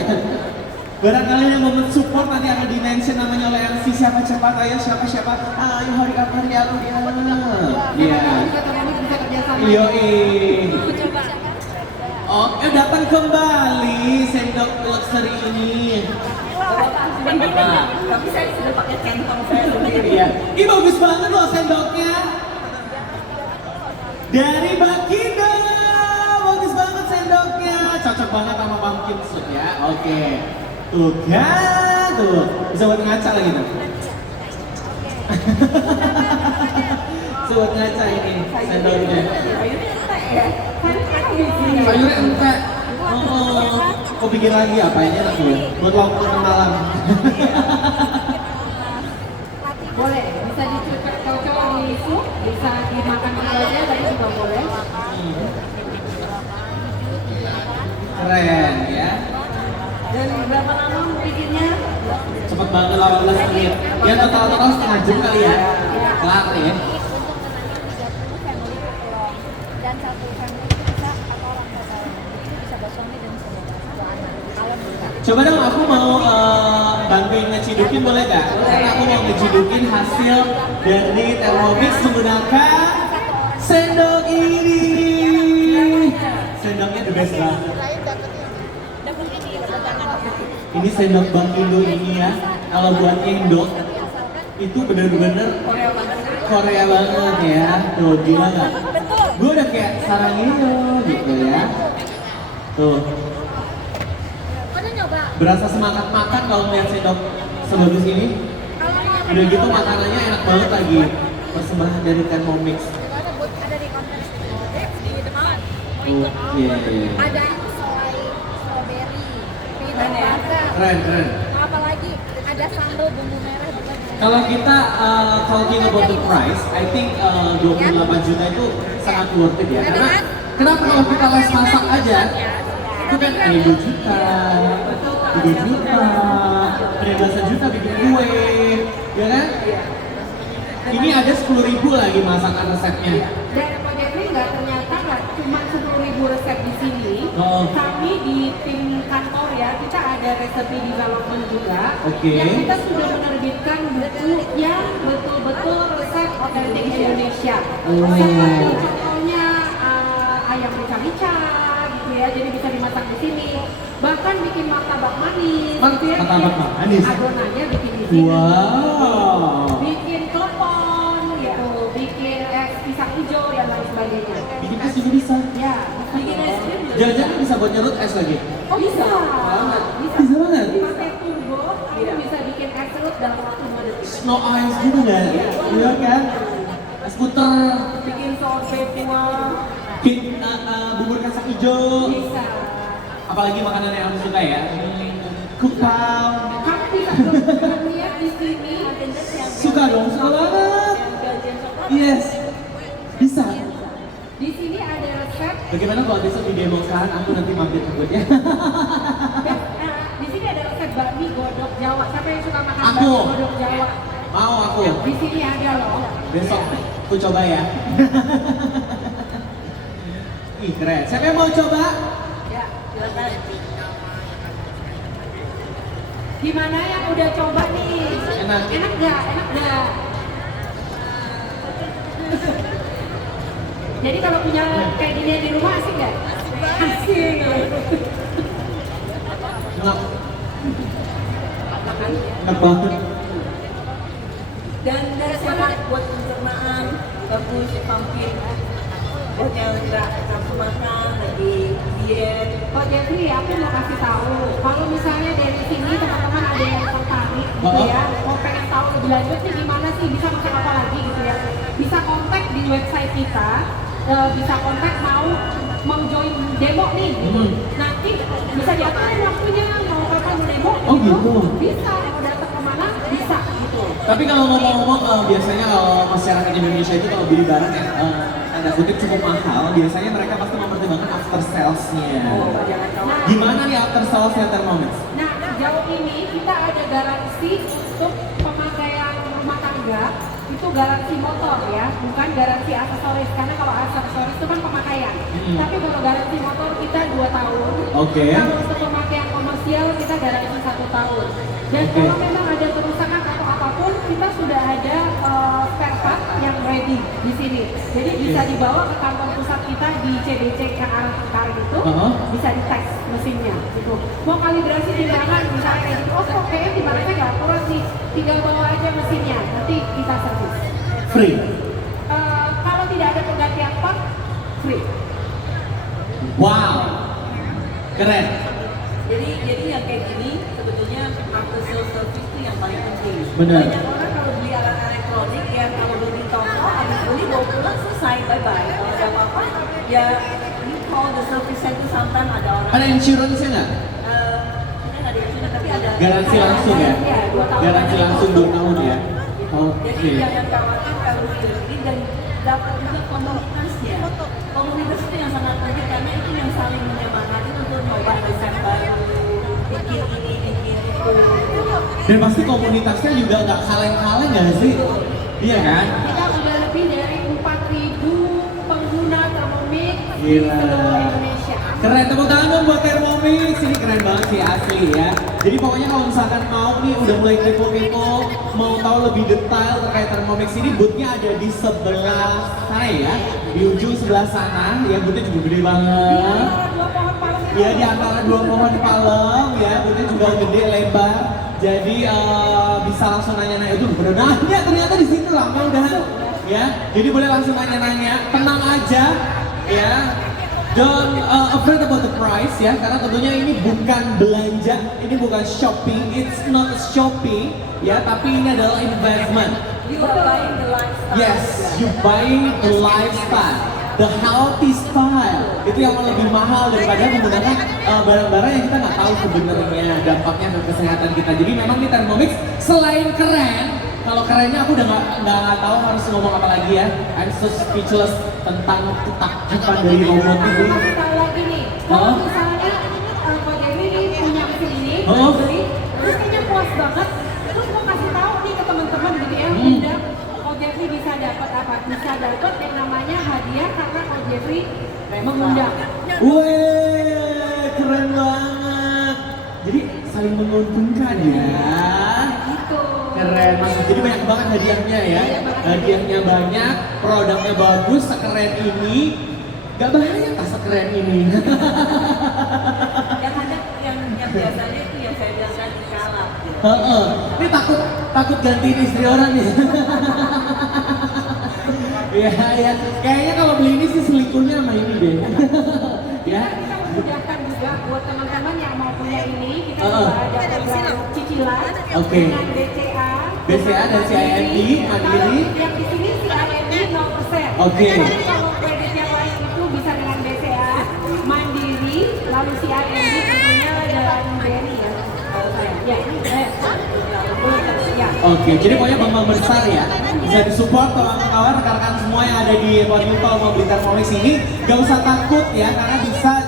Barangkali yang mau support nanti akan di-mention namanya oleh MC siapa cepat, ayo siapa. Ayo hurry up ya. Iya. Bisa kerjasama. Yoi. Oke, datang kembali sendok luxury ini. Tapi saya sudah pakai kantong saya sendiri. Iya. Ih bagus banget loh sendoknya. Dari Bakindo. Bagus banget sendoknya. Cocok banget sama pumpkin soup ya. Oke. Tuh kan, tuh. Bisa buat ngaca lagi tuh. Bisa buat ngaca ini sendoknya. Sayurnya entek. Kok bikin lagi apa ini enak gue? Buat lontong malam. Boleh, bisa dicocok di sup, bisa dimakan aja, tapi juga boleh. Keren ya. Dan berapa lama bikinnya? Cepet banget 18 menit. Ya total setengah jam kali ya. Kelar ya. Dan satu family itu bisa 4 orang total. Itu bisa buat suami dan bisa buat 2 anak. Kalau bisa. Coba dong aku mau bantuin ngecidukin boleh gak? Karena aku mau ngecidukin hasil dari Thermomix menggunakan sendok ini. Sendoknya the best banget. Lain dapat ini Ini sendok Bang Indo ini ya. Kalau buat Indo itu bener-bener Korea banget ya. Tuh gila gak? Betul. Gue udah kayak sarang ini gitu ya. Tuh. Udah nyoba. Berasa semangat makan kalau melihat sendok sebagus ini. Kalau mau Udah gitu makanannya enak banget lagi. Persembahan dari Thermomix. ada di konten di depan. Oke. Ada selai strawberry, peanut ya? butter. Keren. Apalagi ada sambal bumbu merah bukan? Kalau kita talking about the price, I think 28 juta itu sangat worth it ya. Karena kenapa kalau kita les masak aja, itu kan ada 2 juta, 3 juta, ada belasan juta bikin kue, ya kan? Ini ada 10.000 lagi masakan resepnya. Dan Pak Jeffrey ternyata nggak cuma 10.000 resep di sini. Oh. Kami di tim kantor ya, kita ada resepi development juga. Oke. Yang kita sudah menerbitkan buku yang betul-betul resep otentik Indonesia. Oh. Seperti contohnya ayam rica-rica gitu ya, jadi bisa dimasak di sini. Bahkan bikin martabak manis. gitu ya. Martabak manis? Adonannya bikin di sini. Wow. Bikin klepon gitu, bikin es pisang hijau dan lain sebagainya. Bikin es juga bisa. Ya, Bikin es krim juga. Jangan-jangan bisa buat nyerut es lagi. oh bisa, Bisa banget. Pakai turbo, itu bisa bikin es serut dalam waktu 2 detik. Snow ice gitu nggak? Iya kan? Es puter. Bikin sorbet buah, Bikin bubur kacang hijau. bisa. Apalagi makanan yang aku suka ya. Kupang. Kamu bisa lihat di sini. Suka dong, suka banget. Yes. Bisa. Di sini ada resep. Bagaimana kalau besok didemokan, aku nanti mampir ikut ya. Di sini ada resep bakmi godok Jawa. Siapa yang suka makan Aku. bakmi godok Jawa? Mau aku. Di sini ada loh. Besok aku coba ya. Ih keren. Siapa yang mau coba? Ya, silakan. Gimana yang udah coba nih? Enak. Enak nggak? Enak nggak? Jadi kalau punya kayak gini di rumah asik nggak? Asik. Enak. Enak banget. Dan sehat buat pencernaan, bagus pumpkin. Buat yang nggak nafsu makan, lagi diet. Kok Jeffrey, aku mau kasih tahu, kalau misalnya dari sini teman-teman ada yang tertarik gitu ya, mau pengen tahu lebih lanjut nih gimana sih, bisa masak apa lagi gitu ya, bisa kontak di website kita, bisa kontak mau join demo nih, nanti bisa diaturin waktunya, mau kapan mau demo Oh, gitu? bisa, mau datang kemana, bisa gitu. Tapi kalau ngomong-ngomong, biasanya kalau masyarakat Indonesia itu kalau beli barang yang tanda kutip cukup mahal, biasanya mereka pasti mempertimbangkan after sales-nya. Gimana nih after sales-nya Thermomix? Nah, sejauh ini kita ada garansi untuk pemakaian rumah tangga, itu garansi motor ya, bukan garansi aksesoris. Karena kalau aksesoris itu kan pemakaian. Tapi kalau garansi motor kita 2 tahun. Oke. Kalau untuk pemakaian komersial finansial kita garansi 1 tahun. Dan Oke. kalau memang ada kerusakan atau apapun, kita sudah ada spare part yang ready di sini. Jadi bisa dibawa ke kantor pusat kita di CBC ke arah Cengkareng itu, bisa dites mesinnya gitu. Mau kalibrasi timbangan misalnya kayak gitu, oh kok kayaknya timbangannya nggak kurang sih, tinggal bawa aja mesinnya, nanti kita servis. Free. Kalau tidak ada penggantian part, free. Wow. Keren. Jadi yang kayak gini sebetulnya after sales service itu yang paling penting. Benar. Banyak orang kalau beli alat elektronik ya kalau beli di toko habis beli bawa pulang selesai bye bye. Kalau ada apa-apa ya you call the service center sometime ada orang. Ada insurance-nya nggak? Mungkin ada insurance tapi ada Garansi langsung ya? Iya, 2 tahun. Garansi langsung 2 tahun ya? Jadi Oke. jangan khawatir kalau beli dan dapat juga komunitasnya. Komunitas itu yang sangat penting karena itu yang saling menyemangati untuk nyoba desain baru, bikin ini, bikin itu. Dan pasti komunitasnya juga nggak kaleng-kaleng nggak sih? Iya kan? Kita udah lebih dari 4.000 pengguna Thermomix di Gila. seluruh Indonesia. Keren, tepuk tangan dong buat Thermomix. Ini keren banget sih asli ya. Jadi pokoknya kalau misalkan mau nih udah mulai kepo-kepo, mau tahu lebih detail terkait Thermomix ini, boothnya ada di sebelah sana ya, di ujung sebelah sana. Ya boothnya juga gede Di banget. antara 2 pohon palem itu Ya di antara 2 pohon palem ya, boothnya juga gede lebar. Jadi bisa langsung nanya-nanya itu bener nanya ternyata di situ lama udah ya. Jadi boleh langsung nanya-nanya, tenang aja ya. Don't afraid about the price ya, karena tentunya ini bukan belanja, ini bukan shopping, it's not shopping ya, tapi ini adalah investment. You are buying the lifestyle. Yes, you buying the lifestyle, the healthy style. Itu yang lebih mahal daripada menggunakan barang-barang yang kita nggak tahu sebenarnya dampaknya ke kesehatan kita. Jadi memang di Thermomix selain keren, kalau kerennya aku udah nggak tahu harus ngomong apa lagi ya. I'm so speechless tentang ketakutan dari robot Aku ini. kasih tahu lagi nih, kalau misalnya Kak Dewi nih punya mesin ini, beli, terus kayaknya puas banget, terus mau kasih tahu nih ke teman-teman gitu ya, undang Kak Jeffrey bisa dapat apa? Bisa dapat yang namanya hadiah karena Kak Jeffrey mengundang. Wih, keren banget. Jadi saling menguntungkan ya. Gitu. Keren, Mas. Jadi banyak banget hadiahnya ya. Hadiahnya banyak, produknya bagus, sekeren ini. Gak bahaya tak sekeren ini. Yang ada yang biasanya itu yang saya bilang tadi kalah. Heeh. Ini takut gantiin istri orang nih. Iya, ya. Kayaknya kalau beli ini sih selingkuhnya sama ini deh. Ya. Kita memudahkan juga buat teman-teman yang mau punya ini, kita juga ada program cicilan dengan BCA dan CIMB Mandiri. Yang di sini CIMB 0%. Oke. Tapi kalau kredit yang lain itu bisa dengan BCA, Mandiri, lalu CIMB tentunya dengan BNI ya. Ya, ya. Oke, jadi pokoknya bank-bank besar ya bisa disupport kawan-kawan rekan-rekan semua yang ada di Podium kalau mau beli Thermomix ini, gak usah takut ya karena bisa